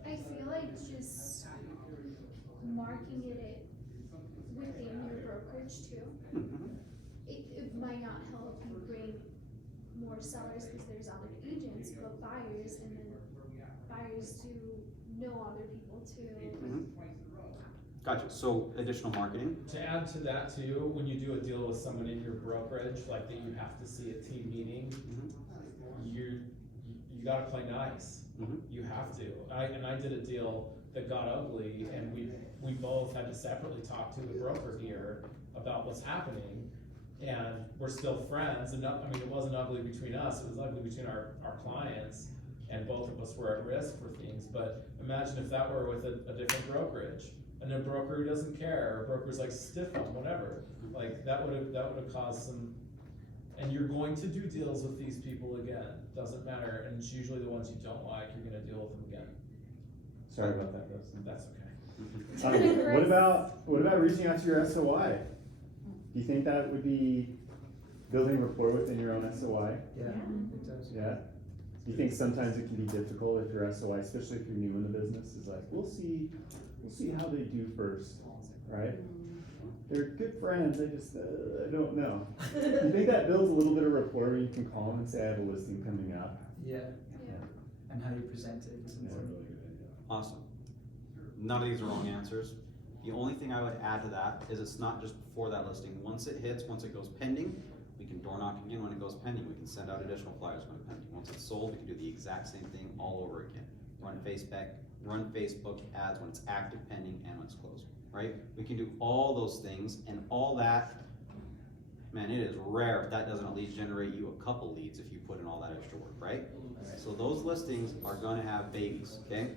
I feel like just marking it within your brokerage too. Mhm. It might not help you bring more sellers because there's other agents, but buyers, and then buyers do know other people too. Mhm. Gotcha. So additional marketing. to add to that too, when you do a deal with someone in your brokerage, like that you have to see at team meeting, Mhm. you gotta play nice. Mhm. You have to. I did a deal that got ugly, and we both had to separately talk to the broker here about what's happening, and we're still friends, and I mean, it wasn't ugly between us, it was ugly between our clients, and both of us were at risk for things, but imagine if that were with a different brokerage, and a broker who doesn't care, a broker's like stiff on whatever, like, that would've caused some. And you're going to do deals with these people again, doesn't matter, and it's usually the ones you don't like, you're gonna deal with them again. Sorry about that, Dustin. That's okay. What about reaching out to your SOI? Do you think that would be building rapport within your own SOI? Yeah, it does. Yeah? Do you think sometimes it can be difficult if your SOI, especially if you're new in the business, is like, we'll see how they do first, right? They're good friends, I don't know. Do you think that builds a little bit of rapport where you can call them and say, I have a listing coming up? Yeah, Yeah. and how you present it. That's a really good idea. Awesome. None of these are wrong answers. The only thing I would add to that is it's not just before that listing. Once it hits, once it goes pending, we can door knock again when it goes pending. We can send out additional flyers when it's pending. Once it's sold, we can do the exact same thing all over again. Run Facebook ads when it's active, pending, and when it's closed, right? We can do all those things, and all that, man, it is rare if that doesn't at least generate you a couple leads if you put in all that extra work, right? So those listings are gonna have babies, okay?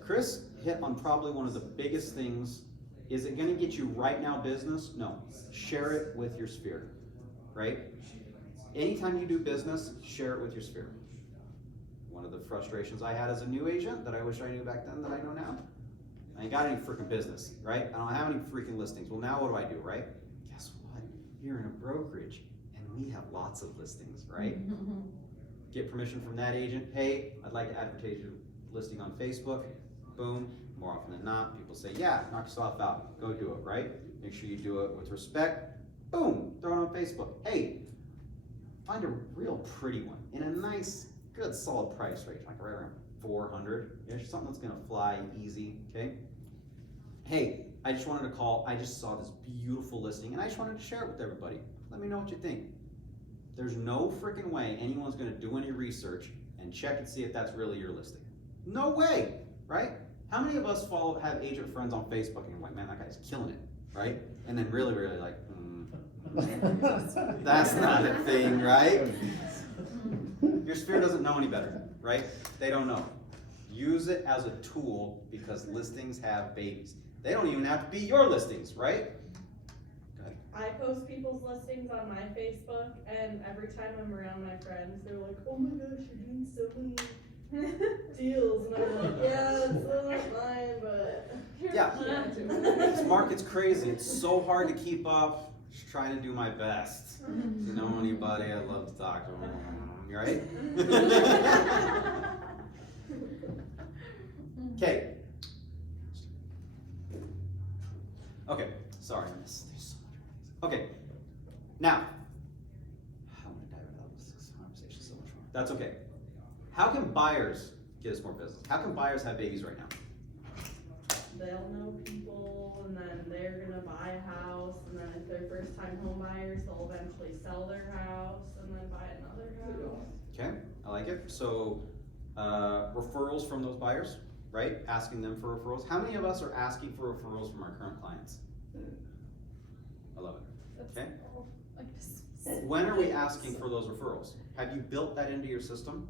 Chris hit on probably one of the biggest things. Is it gonna get you right now business? No. Share it with your sphere, right? Anytime you do business, share it with your sphere. One of the frustrations I had as a new agent that I wish I knew back then that I know now, I ain't got any freaking business, right? I don't have any freaking listings. Well, now what do, right? Guess what? You're in a brokerage and we have lots of listings, right? Get permission from that agent. Hey, I'd like to advertise your listing on Facebook. Boom. More often than not, people say, yeah, knock yourself out. Go do it, right? Make sure you do it with respect. Boom. Throw it on Facebook. Hey, find a real pretty one in a nice, good, solid price range, like right around 400-ish, something that's gonna fly easy, okay? Hey, I just wanted to call. I just saw this beautiful listing and I just wanted to share it with everybody. Let me know what you think. There's no freaking way anyone's gonna do any research and check and see if that's really your listing. No way, right? How many of us have agent friends on Facebook and you're like, man, that guy's killing it, right? And then really like, that's not a thing, right? Your sphere doesn't know any better, right? They don't know. Use it as a tool because listings have babies. They don't even have to be your listings, right? Go ahead. I post people's listings on my Facebook, and every time I'm around my friends, they're like, oh my gosh, you're doing so many deals, and I'm like, yeah, it's so fine, but. Yeah. This market's crazy. It's so hard to keep up. Just trying to do my best. If you know anybody, I'd love to talk to them, right? Okay. Okay, sorry, there's so much. Okay, now, I'm gonna dive into this conversation so much more. That's okay. How can buyers get us more business? How can buyers have babies right now? They'll know people, and then they're gonna buy a house, and then if they're first time home buyers, they'll eventually sell their house, and then buy another house. Okay, I like it. So, referrals from those buyers, right? Asking them for referrals. How many of us are asking for referrals from our current clients? I love it. That's Okay. like When are we asking for those referrals? Have you built that into your system?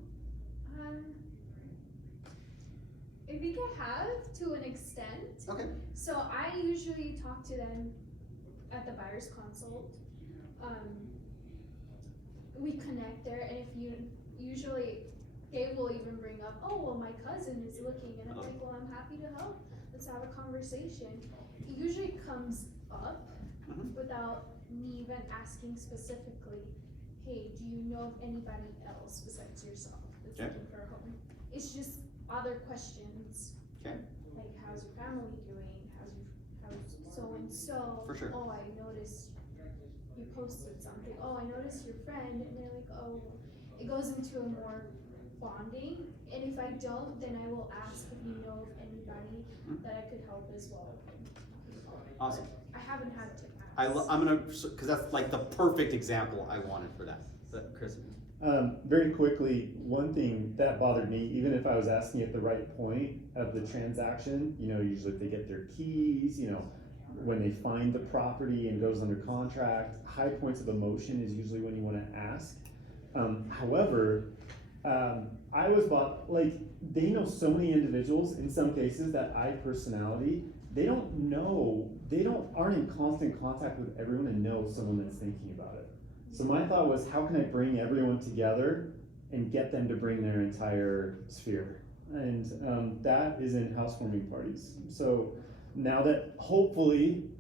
I think I have to an extent. Okay. So I usually talk to them at the buyer's consult. We connect there, and if you usually Gabe will even bring up, oh well, my cousin is looking, and I'm like, well, I'm happy to help. Let's have a conversation. It usually comes up without me even asking specifically, hey, do you know of anybody else besides yourself that's looking for a home? It's just other questions. Okay. Like, how's your family doing? How's so and so? For sure. Oh, I noticed you posted something. Oh, I noticed your friend, and they're like, oh, it goes into a more bonding. And if I don't, then I will ask if you know of anybody that I could help as well. Awesome. I haven't had to ask. I'm gonna, cause that's like the perfect example I wanted for that. But Chris? Very quickly, one thing that bothered me, even if I was asking at the right point of the transaction, usually if they get their keys, when they find the property and goes under contract, high points of emotion is usually when you want to ask. However, I was they know so many individuals in some cases that personality, aren't in constant contact with everyone and know someone that's thinking about it. So my thought was, how can I bring everyone together and get them to bring their entire sphere? And that is in housewarming parties. So now that hopefully,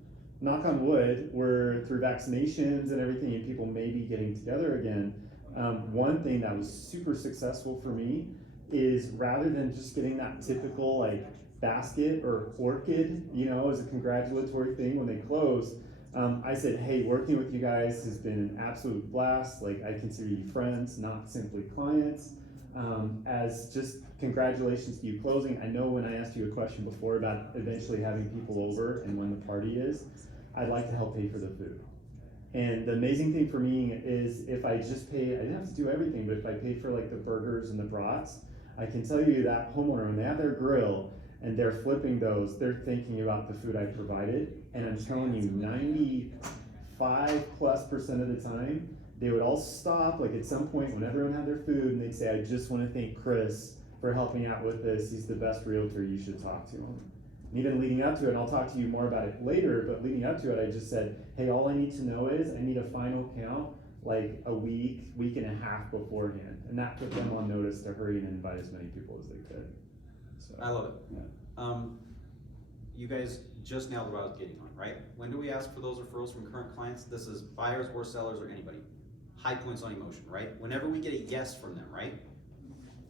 knock on wood, we're through vaccinations and everything and people may be getting together again, one thing that was super successful for me is rather than just getting that typical basket or orchid, as a congratulatory thing when they close, I said, hey, working with you guys has been an absolute blast. I consider you friends, not simply clients. As just congratulations to you closing. I know when I asked you a question before about eventually having people over and when the party is, I'd like to help pay for the food. And the amazing thing for me is if I just pay, I didn't have to do everything, but if I pay for the burgers and the brats, I can tell you that homeowner, when they have their grill and they're flipping those, they're thinking about the food I provided. And I'm telling you, 95+% of the time, they would all stop at some point when everyone had their food and they'd say, I just want to thank Chris for helping out with this. He's the best realtor, you should talk to him. And even leading up to it, and I'll talk to you more about it later, but leading up to it, I just said, hey, all I need to know is I need a final count a week and a half beforehand. And that put them on notice to hurry and invite as many people as they could. So, I love it. Yeah. You guys just nailed what I was getting on, right? When do we ask for those referrals from current clients? This is buyers or sellers or anybody. High points on emotion, right? Whenever we get a yes from them, right?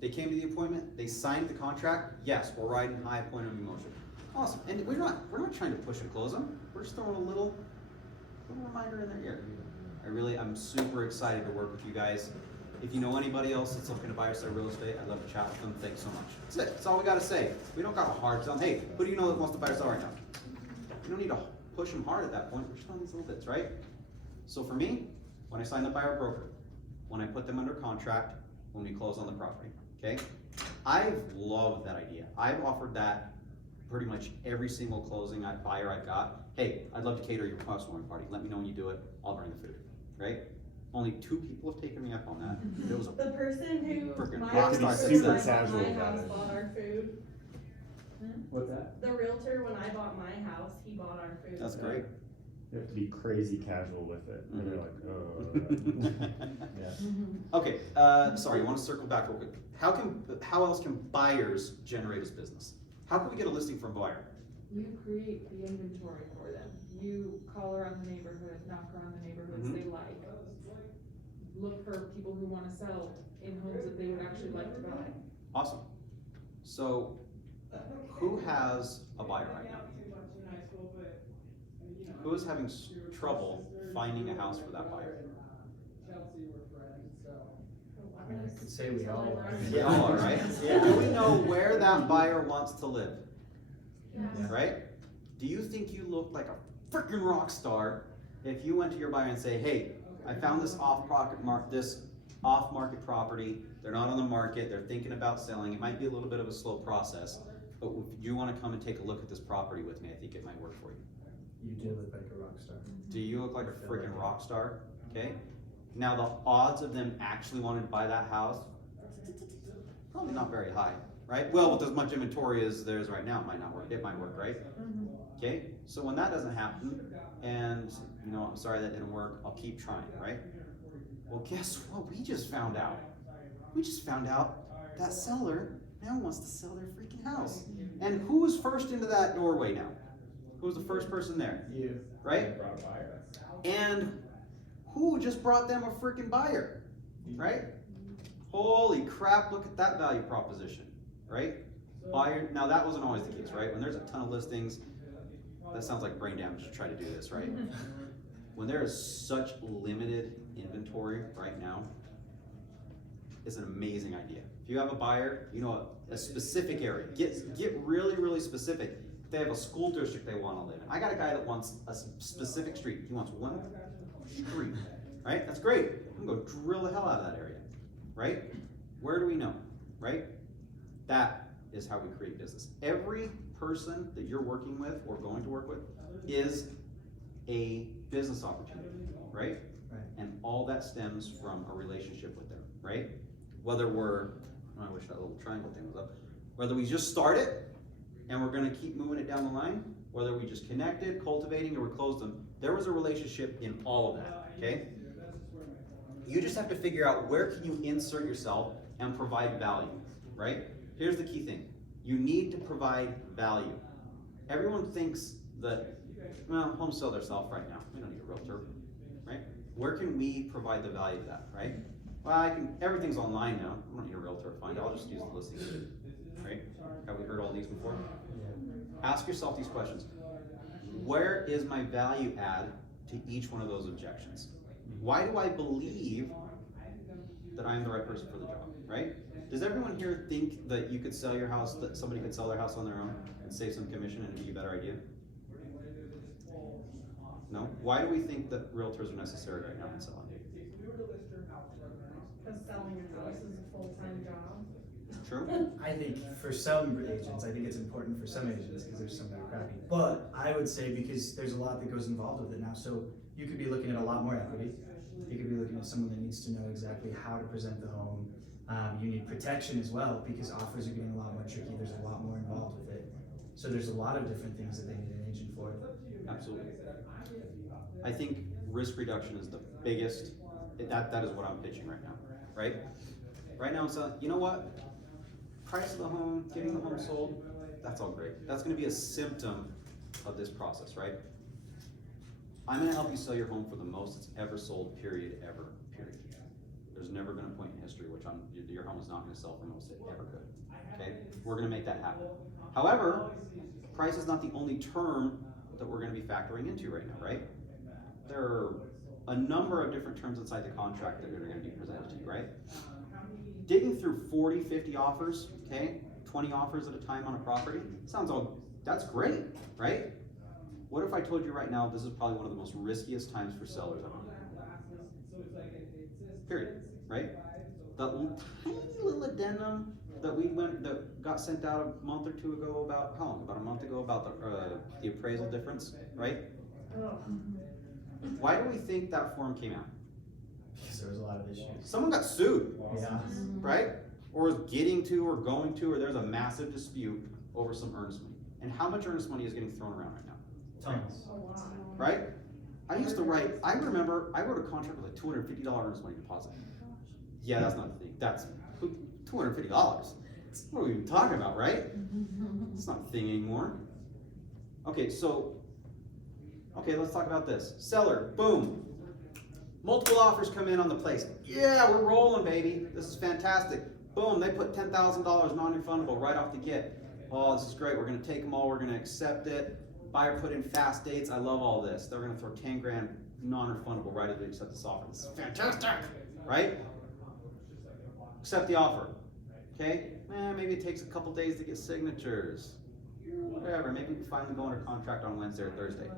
They came to the appointment, they signed the contract, yes, we're riding high point of emotion. Awesome, and we're not trying to push and close them. We're just throwing a little reminder in their ear. I'm super excited to work with you guys. If you know anybody else that's looking to buy or sell real estate, I'd love to chat with them. Thanks so much. That's it. That's all we got to say. We don't got a hard sell. Hey, who do you know that wants to buy or sell right now? You don't need to push them hard at that point. We're just on these little bits, right? So for me, when I sign the buyer broker, when I put them under contract, when we close on the property, okay? I've loved that idea. I've offered that pretty much every single closing buyer I've got. Hey, I'd love to cater your housewarming party. Let me know when you do it. I'll bring the food, right? Only 2 people have taken me up on that. It was a The person who Freaking my rock star realtor super when I bought casual my about house it. bought our food. What's that? The realtor when I bought my house, he bought our food. That's great. You have to be crazy casual with it. And they're like, yeah. Okay, sorry, I want to circle back real quick. How else can buyers generate as business? How can we get a listing from a buyer? You create the inventory for them. You call around the neighborhood, knock around the neighborhoods they like. Look for people who wanna sell in homes that they would actually like to buy. Awesome. So, who has a buyer right now? Who is having trouble finding a house for that buyer? I mean, I could say we all are. We all are, right? Do we know where that buyer wants to live? Yes. Right? Do you think you look like a freaking rock star if you went to your buyer and say, hey, I found this off-market property, they're not on the market, they're thinking about selling, it might be a little bit of a slow process, but if you want to come and take a look at this property with me, I think it might work for you. You do look like a rock star. Do you look like a freaking rock star? Okay? Now the odds of them actually wanting to buy that house, probably not very high, right? Well, with as much inventory as there's right now, it might not work, it might work, right? Okay, so when that doesn't happen, and you know, I'm sorry that didn't work, I'll keep trying, right? Well, guess what we just found out? We just found out that seller now wants to sell their freaking house. And who was first into that doorway now? Who was the first person there? You. Right? Brought a buyer. And who just brought them a freaking buyer? Right? Holy crap, look at that value proposition, right? Buyer, now that wasn't always the case, right? When there's a ton of listings, that sounds like brain damage to try to do this, right? When there is such limited inventory right now, it's an amazing idea. If you have a buyer, you know, a specific area, get really, really specific. If they have a school district they want to live in. I got a guy that wants a specific street. He wants one street, right? That's great. I'm gonna go drill the hell out of that area, right? Where do we know, right? That is how we create business. Every person that you're working with or going to work with is a business opportunity, right? And all that stems from a relationship with them, right? Whether we're, oh, I wish that little triangle thing was up. Whether we just start it and we're gonna keep moving it down the line, whether we just connected, cultivating, or we closed them, there was a relationship in all of that, okay? You just have to figure out where can you insert yourself and provide value, right? Here's the key thing. You need to provide value. Everyone thinks that, well, homes sell themselves right now. We don't need a realtor, right? Where can we provide the value of that, right? Well, everything's online now. I don't need a realtor to find it. I'll just use the listing, right? Have we heard all these before? Ask yourself these questions. Where is my value add to each one of those objections? Why do I believe that I'm the right person for the job, right? Does everyone here think that you could sell your house, that somebody could sell their house on their own and save some commission and it'd be a better idea? No? Why do we think that realtors are necessary right now in selling? Cause selling a house is a full-time job. True? I think for some agents, I think it's important for some agents because there's some that are crappy. But I would say because there's a lot that goes involved with it now. So you could be looking at a lot more equity. You could be looking at someone that needs to know exactly how to present the home. You need protection as well because offers are getting a lot more tricky. There's a lot more involved with it. So there's a lot of different things that they need an agent for. Absolutely. I think risk reduction is the biggest, that is what I'm pitching right now, right? Right now, it's you know what? Price of the home, getting the home sold, that's all great. That's gonna be a symptom of this process, right? I'm gonna help you sell your home for the most it's ever sold, period, ever, period. There's never been a point in history which your home is not gonna sell for most it ever could, okay? We're gonna make that happen. However, price is not the only term that we're gonna be factoring into right now, right? There are a number of different terms inside the contract that are gonna be presented to you, right? Digging through 40, 50 offers, okay? 20 offers at a time on a property, sounds all, that's great, right? What if I told you right now, this is probably one of the most riskiest times for sellers ever? Period, right? The tiny little addendum that got sent out a month or two ago about, how long? About a month ago about the appraisal difference, right? Why do we think that form came out? Because there was a lot of issues. Someone got sued, Yeah. right? Or is getting to, or going to, or there's a massive dispute over some earnest money. And how much earnest money is getting thrown around right now? Tons. A lot. Right? I used to write, I remember, I wrote a contract with a $250 earnest money deposit. Yeah, that's not a thing. That's $250. What are we even talking about, right? It's not a thing anymore. Okay, so, let's talk about this. Seller, boom. Multiple offers come in on the place. Yeah, we're rolling, baby. This is fantastic. Boom, they put $10,000 non-refundable right off the get. Oh, this is great. We're gonna take them all. We're gonna accept it. Buyer put in fast dates. I love all this. They're gonna throw 10 grand non-refundable right as they accept this offer. This is fantastic, right? Accept the offer. Okay? Maybe it takes a couple days to get signatures. Whatever. Maybe we finally go under contract on Wednesday or Thursday.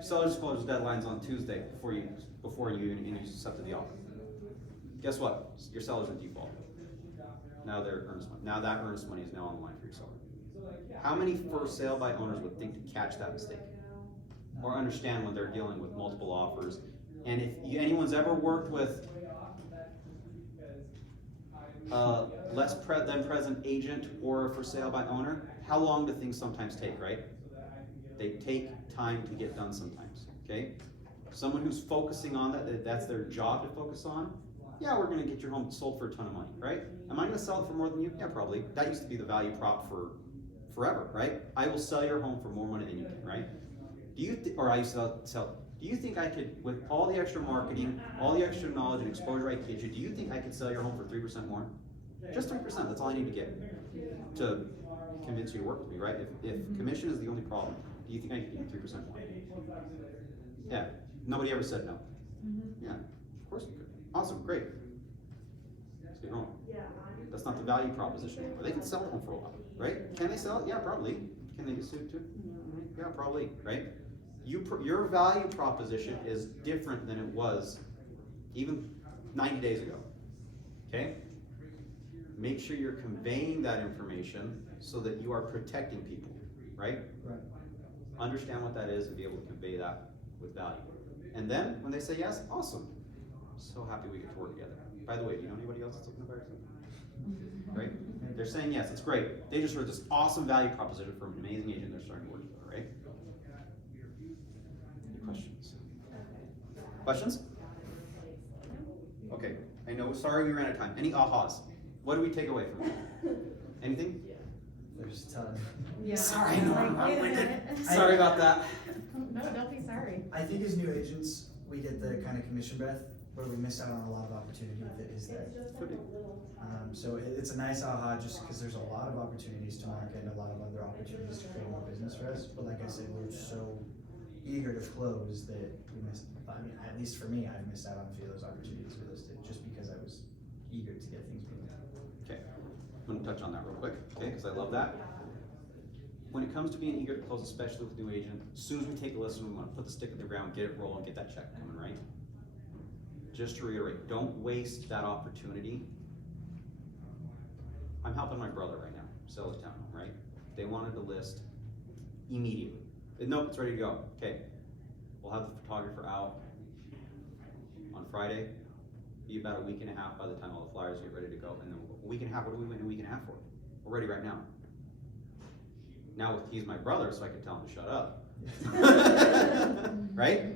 Seller's disclosure deadline's on Tuesday before you accepted the offer. Guess what? Your seller's in default. Now that earnest money is now on the line for your seller. How many for sale by owners would think to catch that mistake? Or understand when they're dealing with multiple offers And if anyone's ever worked with less than present agent or for sale by owner, how long do things sometimes take, right? They take time to get done sometimes, okay? Someone who's focusing on that's their job to focus on, yeah, we're gonna get your home sold for a ton of money, right? Am I gonna sell it for more than you? Yeah, probably. That used to be the value prop for forever, right? I will sell your home for more money than you can, right? Do you, or I used to sell, do you think I could, with all the extra marketing, all the extra knowledge and exposure I get you, do you think I could sell your home for 3% more? Just 3%, that's all I need to get to convince you to work with me, right? If commission is the only problem, do you think I could get you 3% more? Yeah, nobody ever said no. Yeah, of course you could. Awesome, great. Let's get going. That's not the value proposition anymore. They can sell a home for a while, right? Can they sell it? Yeah, probably. Can they get sued too? Yeah, probably, right? Your value proposition is different than it was even 90 days ago, okay? Make sure you're conveying that information so that you are protecting people, right? Right. Understand what that is and be able to convey that with value. And then, when they say yes, awesome. So happy we get to work together. By the way, do you know anybody else that's looking to buy something? Right? They're saying yes, it's great. They just heard this awesome value proposition from an amazing agent they're starting to work with, right? Any questions? Questions? Okay, I know, sorry we ran out of time. Any ahas? What do we take away from it? Anything? There's a ton. Yeah. Sorry, no, I'm Wait a long-winded. minute. Sorry about that. No, don't be sorry. I think as new agents, we get the kind of commission breath where we miss out on a lot of opportunity that is there. So it's a nice aha just because there's a lot of opportunities to market and a lot of other opportunities to create more business for us. But like I said, we're so eager to close that we missed, I mean, at least for me, I've missed out on a few of those opportunities real estate just because I was eager to get things moving. Okay, I'm gonna touch on that real quick, okay, because I love that. When it comes to being eager to close, especially with a new agent, as soon as we take a listen, we wanna put the stick in the ground, get it rolling, get that check coming, right? Just to reiterate, don't waste that opportunity. I'm helping my brother right now sell his townhome, right? They wanted to list immediately. Nope, it's ready to go. Okay, we'll have the photographer out on Friday. Be about a week and a half by the time all the flyers get ready to go, and then a week and a half. What do we wait a week and a half for? We're ready right now. Now he's my brother, so I can tell him to shut up. Right?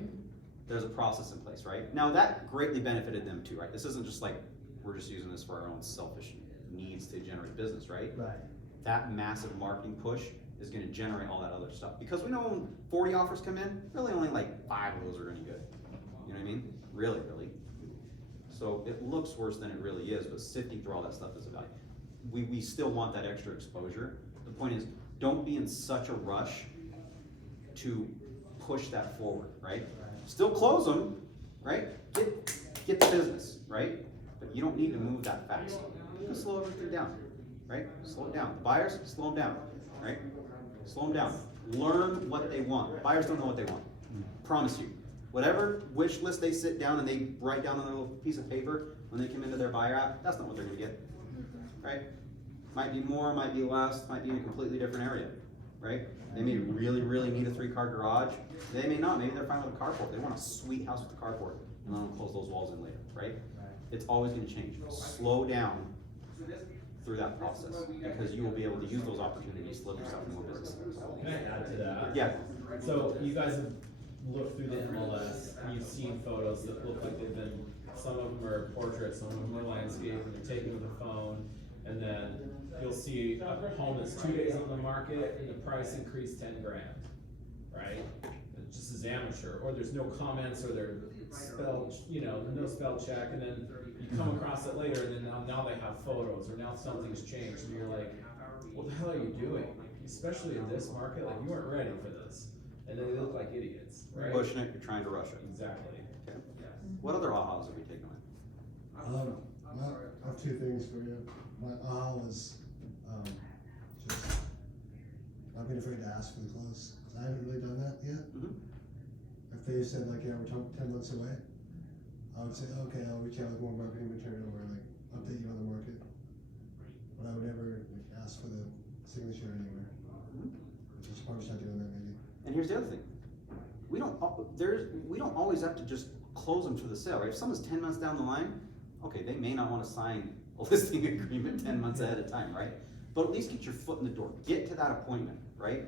There's a process in place, right? Now that greatly benefited them too, right? This isn't just like we're just using this for our own selfish needs to generate business, right? Right. That massive marketing push is gonna generate all that other stuff. Because we know when 40 offers come in, really only like 5 of those are any good. You know what I mean? Really. So it looks worse than it really is, but sifting through all that stuff is a value. We still want that extra exposure. The point is, don't be in such a rush to push that forward, right? Still close them, right? Get the business, right? But you don't need to move that fast. Just slow everything down, right? Slow it down. The buyers, slow them down, right? Slow them down. Learn what they want. Buyers don't know what they want. Promise you. Whatever wish list they sit down and they write down on their little piece of paper when they come into their buyer app, that's not what they're gonna get, right? Might be more, might be less, might be in a completely different area, right? They may really need a 3-car garage. They may not, maybe they're fine with a carport. They want a sweet house with a carport and then they'll close those walls in later, right? It's always gonna change. Slow down through that process because you will be able to use those opportunities to live yourself in more business. Can I add to that? Yeah. So you guys have looked through the MLS and you've seen photos that look like they've been, some of them are portraits, some of them are landscape, and they're taken with a phone, and then you'll see a home that's 2 days on the market and the price increased 10 grand, right? It's just as amateur, or there's no comments, or they're spelled, no spell check, and then you come across it later, and then now they have photos, or now something's changed, and you're like, what the hell are you doing? Especially in this market, like you weren't ready for this. And then they look like idiots, right? Pushing it, you're trying to rush it. Exactly. Okay. What other ahas have we taken away? I have 2 things for you. My aha was just not being afraid to ask for the close. I haven't really done that yet. Mm-hmm. If they said like, yeah, we're 10 months away, I would say, okay, I'll reach out with more marketing material or like update you on the market. But I would never like, ask for the signature anywhere. Which is probably not doing that maybe. And here's the other thing. We don't always have to just close them to the sale, right? If someone's 10 months down the line, okay, they may not wanna sign a listing agreement 10 months ahead of time, right? But at least get your foot in the door, get to that appointment, right?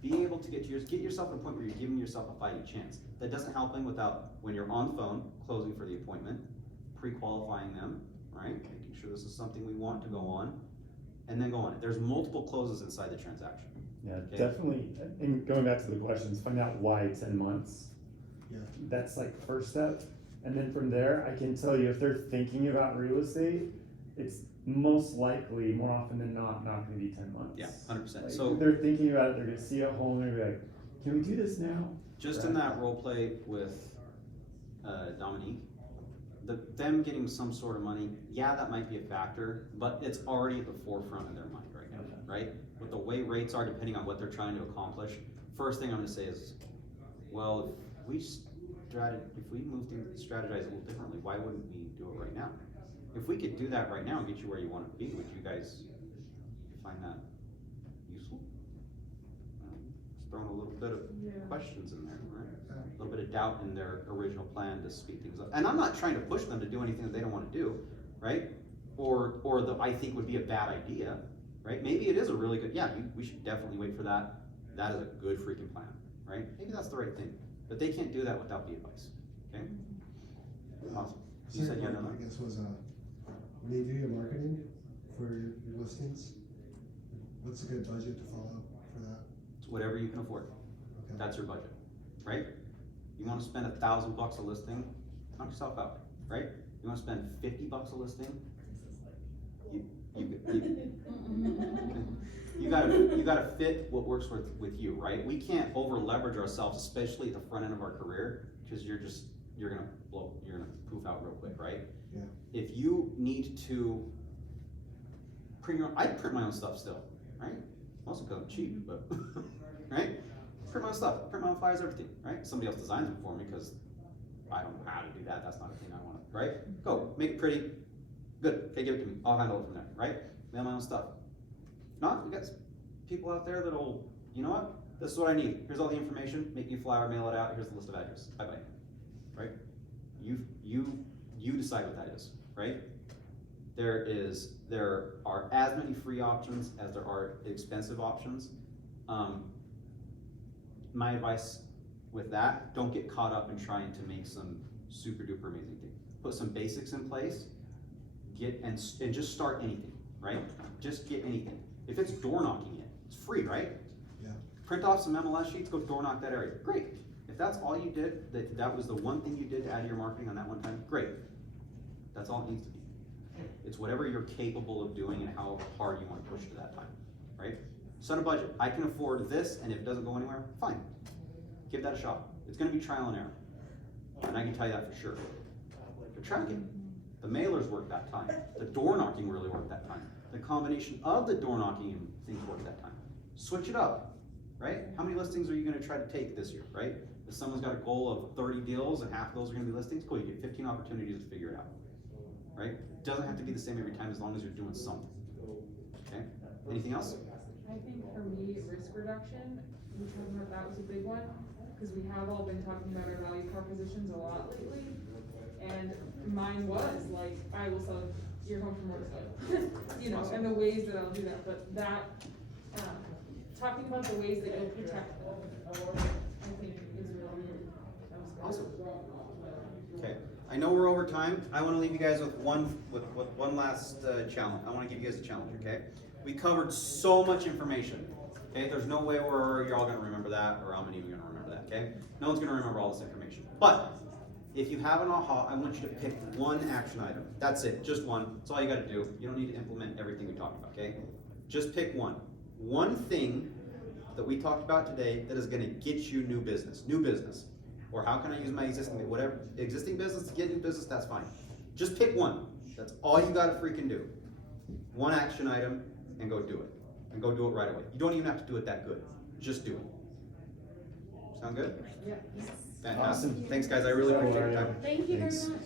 Be able to get yourself to a point where you're giving yourself a fighting chance. That doesn't help them without, when you're on the phone, closing for the appointment, pre-qualifying them, right? Making sure this is something we want to go on, and then go on it. There's multiple closes inside the transaction. Yeah, Okay. definitely, and going back to the questions, find out why 10 months. Yeah. That's like the first step, and then from there, I can tell you if they're thinking about real estate, it's most likely, more often than not gonna be 10 months. Yeah, 100%. Like, So- if they're thinking about it, they're gonna see a home, they're gonna be like, can we do this now? Just in that role play with Dominique, them getting some sort of money, yeah, that might be a factor, but it's already at the forefront of their mind right now, right? With the way rates are, depending on what they're trying to accomplish, first thing I'm gonna say is, well, if we move things, strategize a little differently, why wouldn't we do it right now? If we could do that right now and get you where you want to be, would you guys find that useful? Just throwing a little bit of questions in there, right? A little bit of doubt in their original plan to speed things up. And I'm not trying to push them to do anything that they don't want to do, right? Or that I think would be a bad idea, right? Maybe it is a really good, we should definitely wait for that. That is a good freaking plan, right? Maybe that's the right thing. But they can't do that without the advice, okay? Awesome. You said you had another? I guess was, when you do your marketing for your listings, what's a good budget to follow for that? It's whatever you can afford. Okay. That's your budget, right? You wanna spend $1,000 a listing, knock yourself out, right? You wanna spend $50 a listing, you gotta fit what works with you, right? We can't over leverage ourselves, especially at the front end of our career, cause you're gonna poof out real quick, right? Yeah. If you need to I print my own stuff still, right? Mostly because I'm cheap, but, right? Print my own stuff, print my own flyers, everything, right? Somebody else designs them for me because I don't know how to do that, that's not a thing I want, right? Go, make it pretty, good, okay, give it to me, I'll handle it from there, right? Mail my own stuff. Not, we got people out there that'll, you know what? This is what I need, here's all the information, make me a flyer, mail it out, here's the list of addresses, bye-bye, right? You decide what that is, right? There are as many free options as there are expensive options. My advice with that, don't get caught up in trying to make some super duper amazing thing. Put some basics in place, and just start anything, right? Just get anything. If it's door knocking it's free, right? Yeah. Print off some MLS sheets, go door knock that area, great. If that's all you did, that was the one thing you did to add to your marketing on that one time, great. That's all it needs to be. It's whatever you're capable of doing and how hard you want to push to that time, right? Set a budget. I can afford this, and if it doesn't go anywhere, fine. Give that a shot. It's gonna be trial and error. And I can tell you that for sure. But track it. The mailers work that time. The door knocking really worked that time. The combination of the door knocking and things worked that time. Switch it up, right? How many listings are you gonna try to take this year, right? If someone's got a goal of 30 deals and half of those are gonna be listings, cool, you get 15 opportunities to figure it out, right? It doesn't have to be the same every time as long as you're doing something, okay? Anything else? I think for me, risk reduction, we talked about that was a big one, because we have all been talking about our value propositions a lot lately. And mine was like, I will sell your home for more than you know, and the ways that I'll do that, but that, talking about the ways that you'll protect them, I think is really, that was good. Awesome. Okay, I know we're over time. I wanna leave you guys with one last challenge. I wanna give you guys a challenge, okay? We covered so much information, okay? There's no way you're all gonna remember that, or how many of you are gonna remember that, okay? No one's gonna remember all this information. But, if you have an aha, I want you to pick one action item. That's it, just one. That's all you gotta do. You don't need to implement everything we talked about, okay? Just pick one. One thing that we talked about today that is gonna get you new business. Or how can I use my existing business to get new business, that's fine. Just pick one. That's all you gotta freaking do. One action item, and go do it. And go do it right away. You don't even have to do it that good. Just do it. Sound good? Yeah. Fantastic. Thanks guys, I really appreciate your time. Thank you very Thanks. much.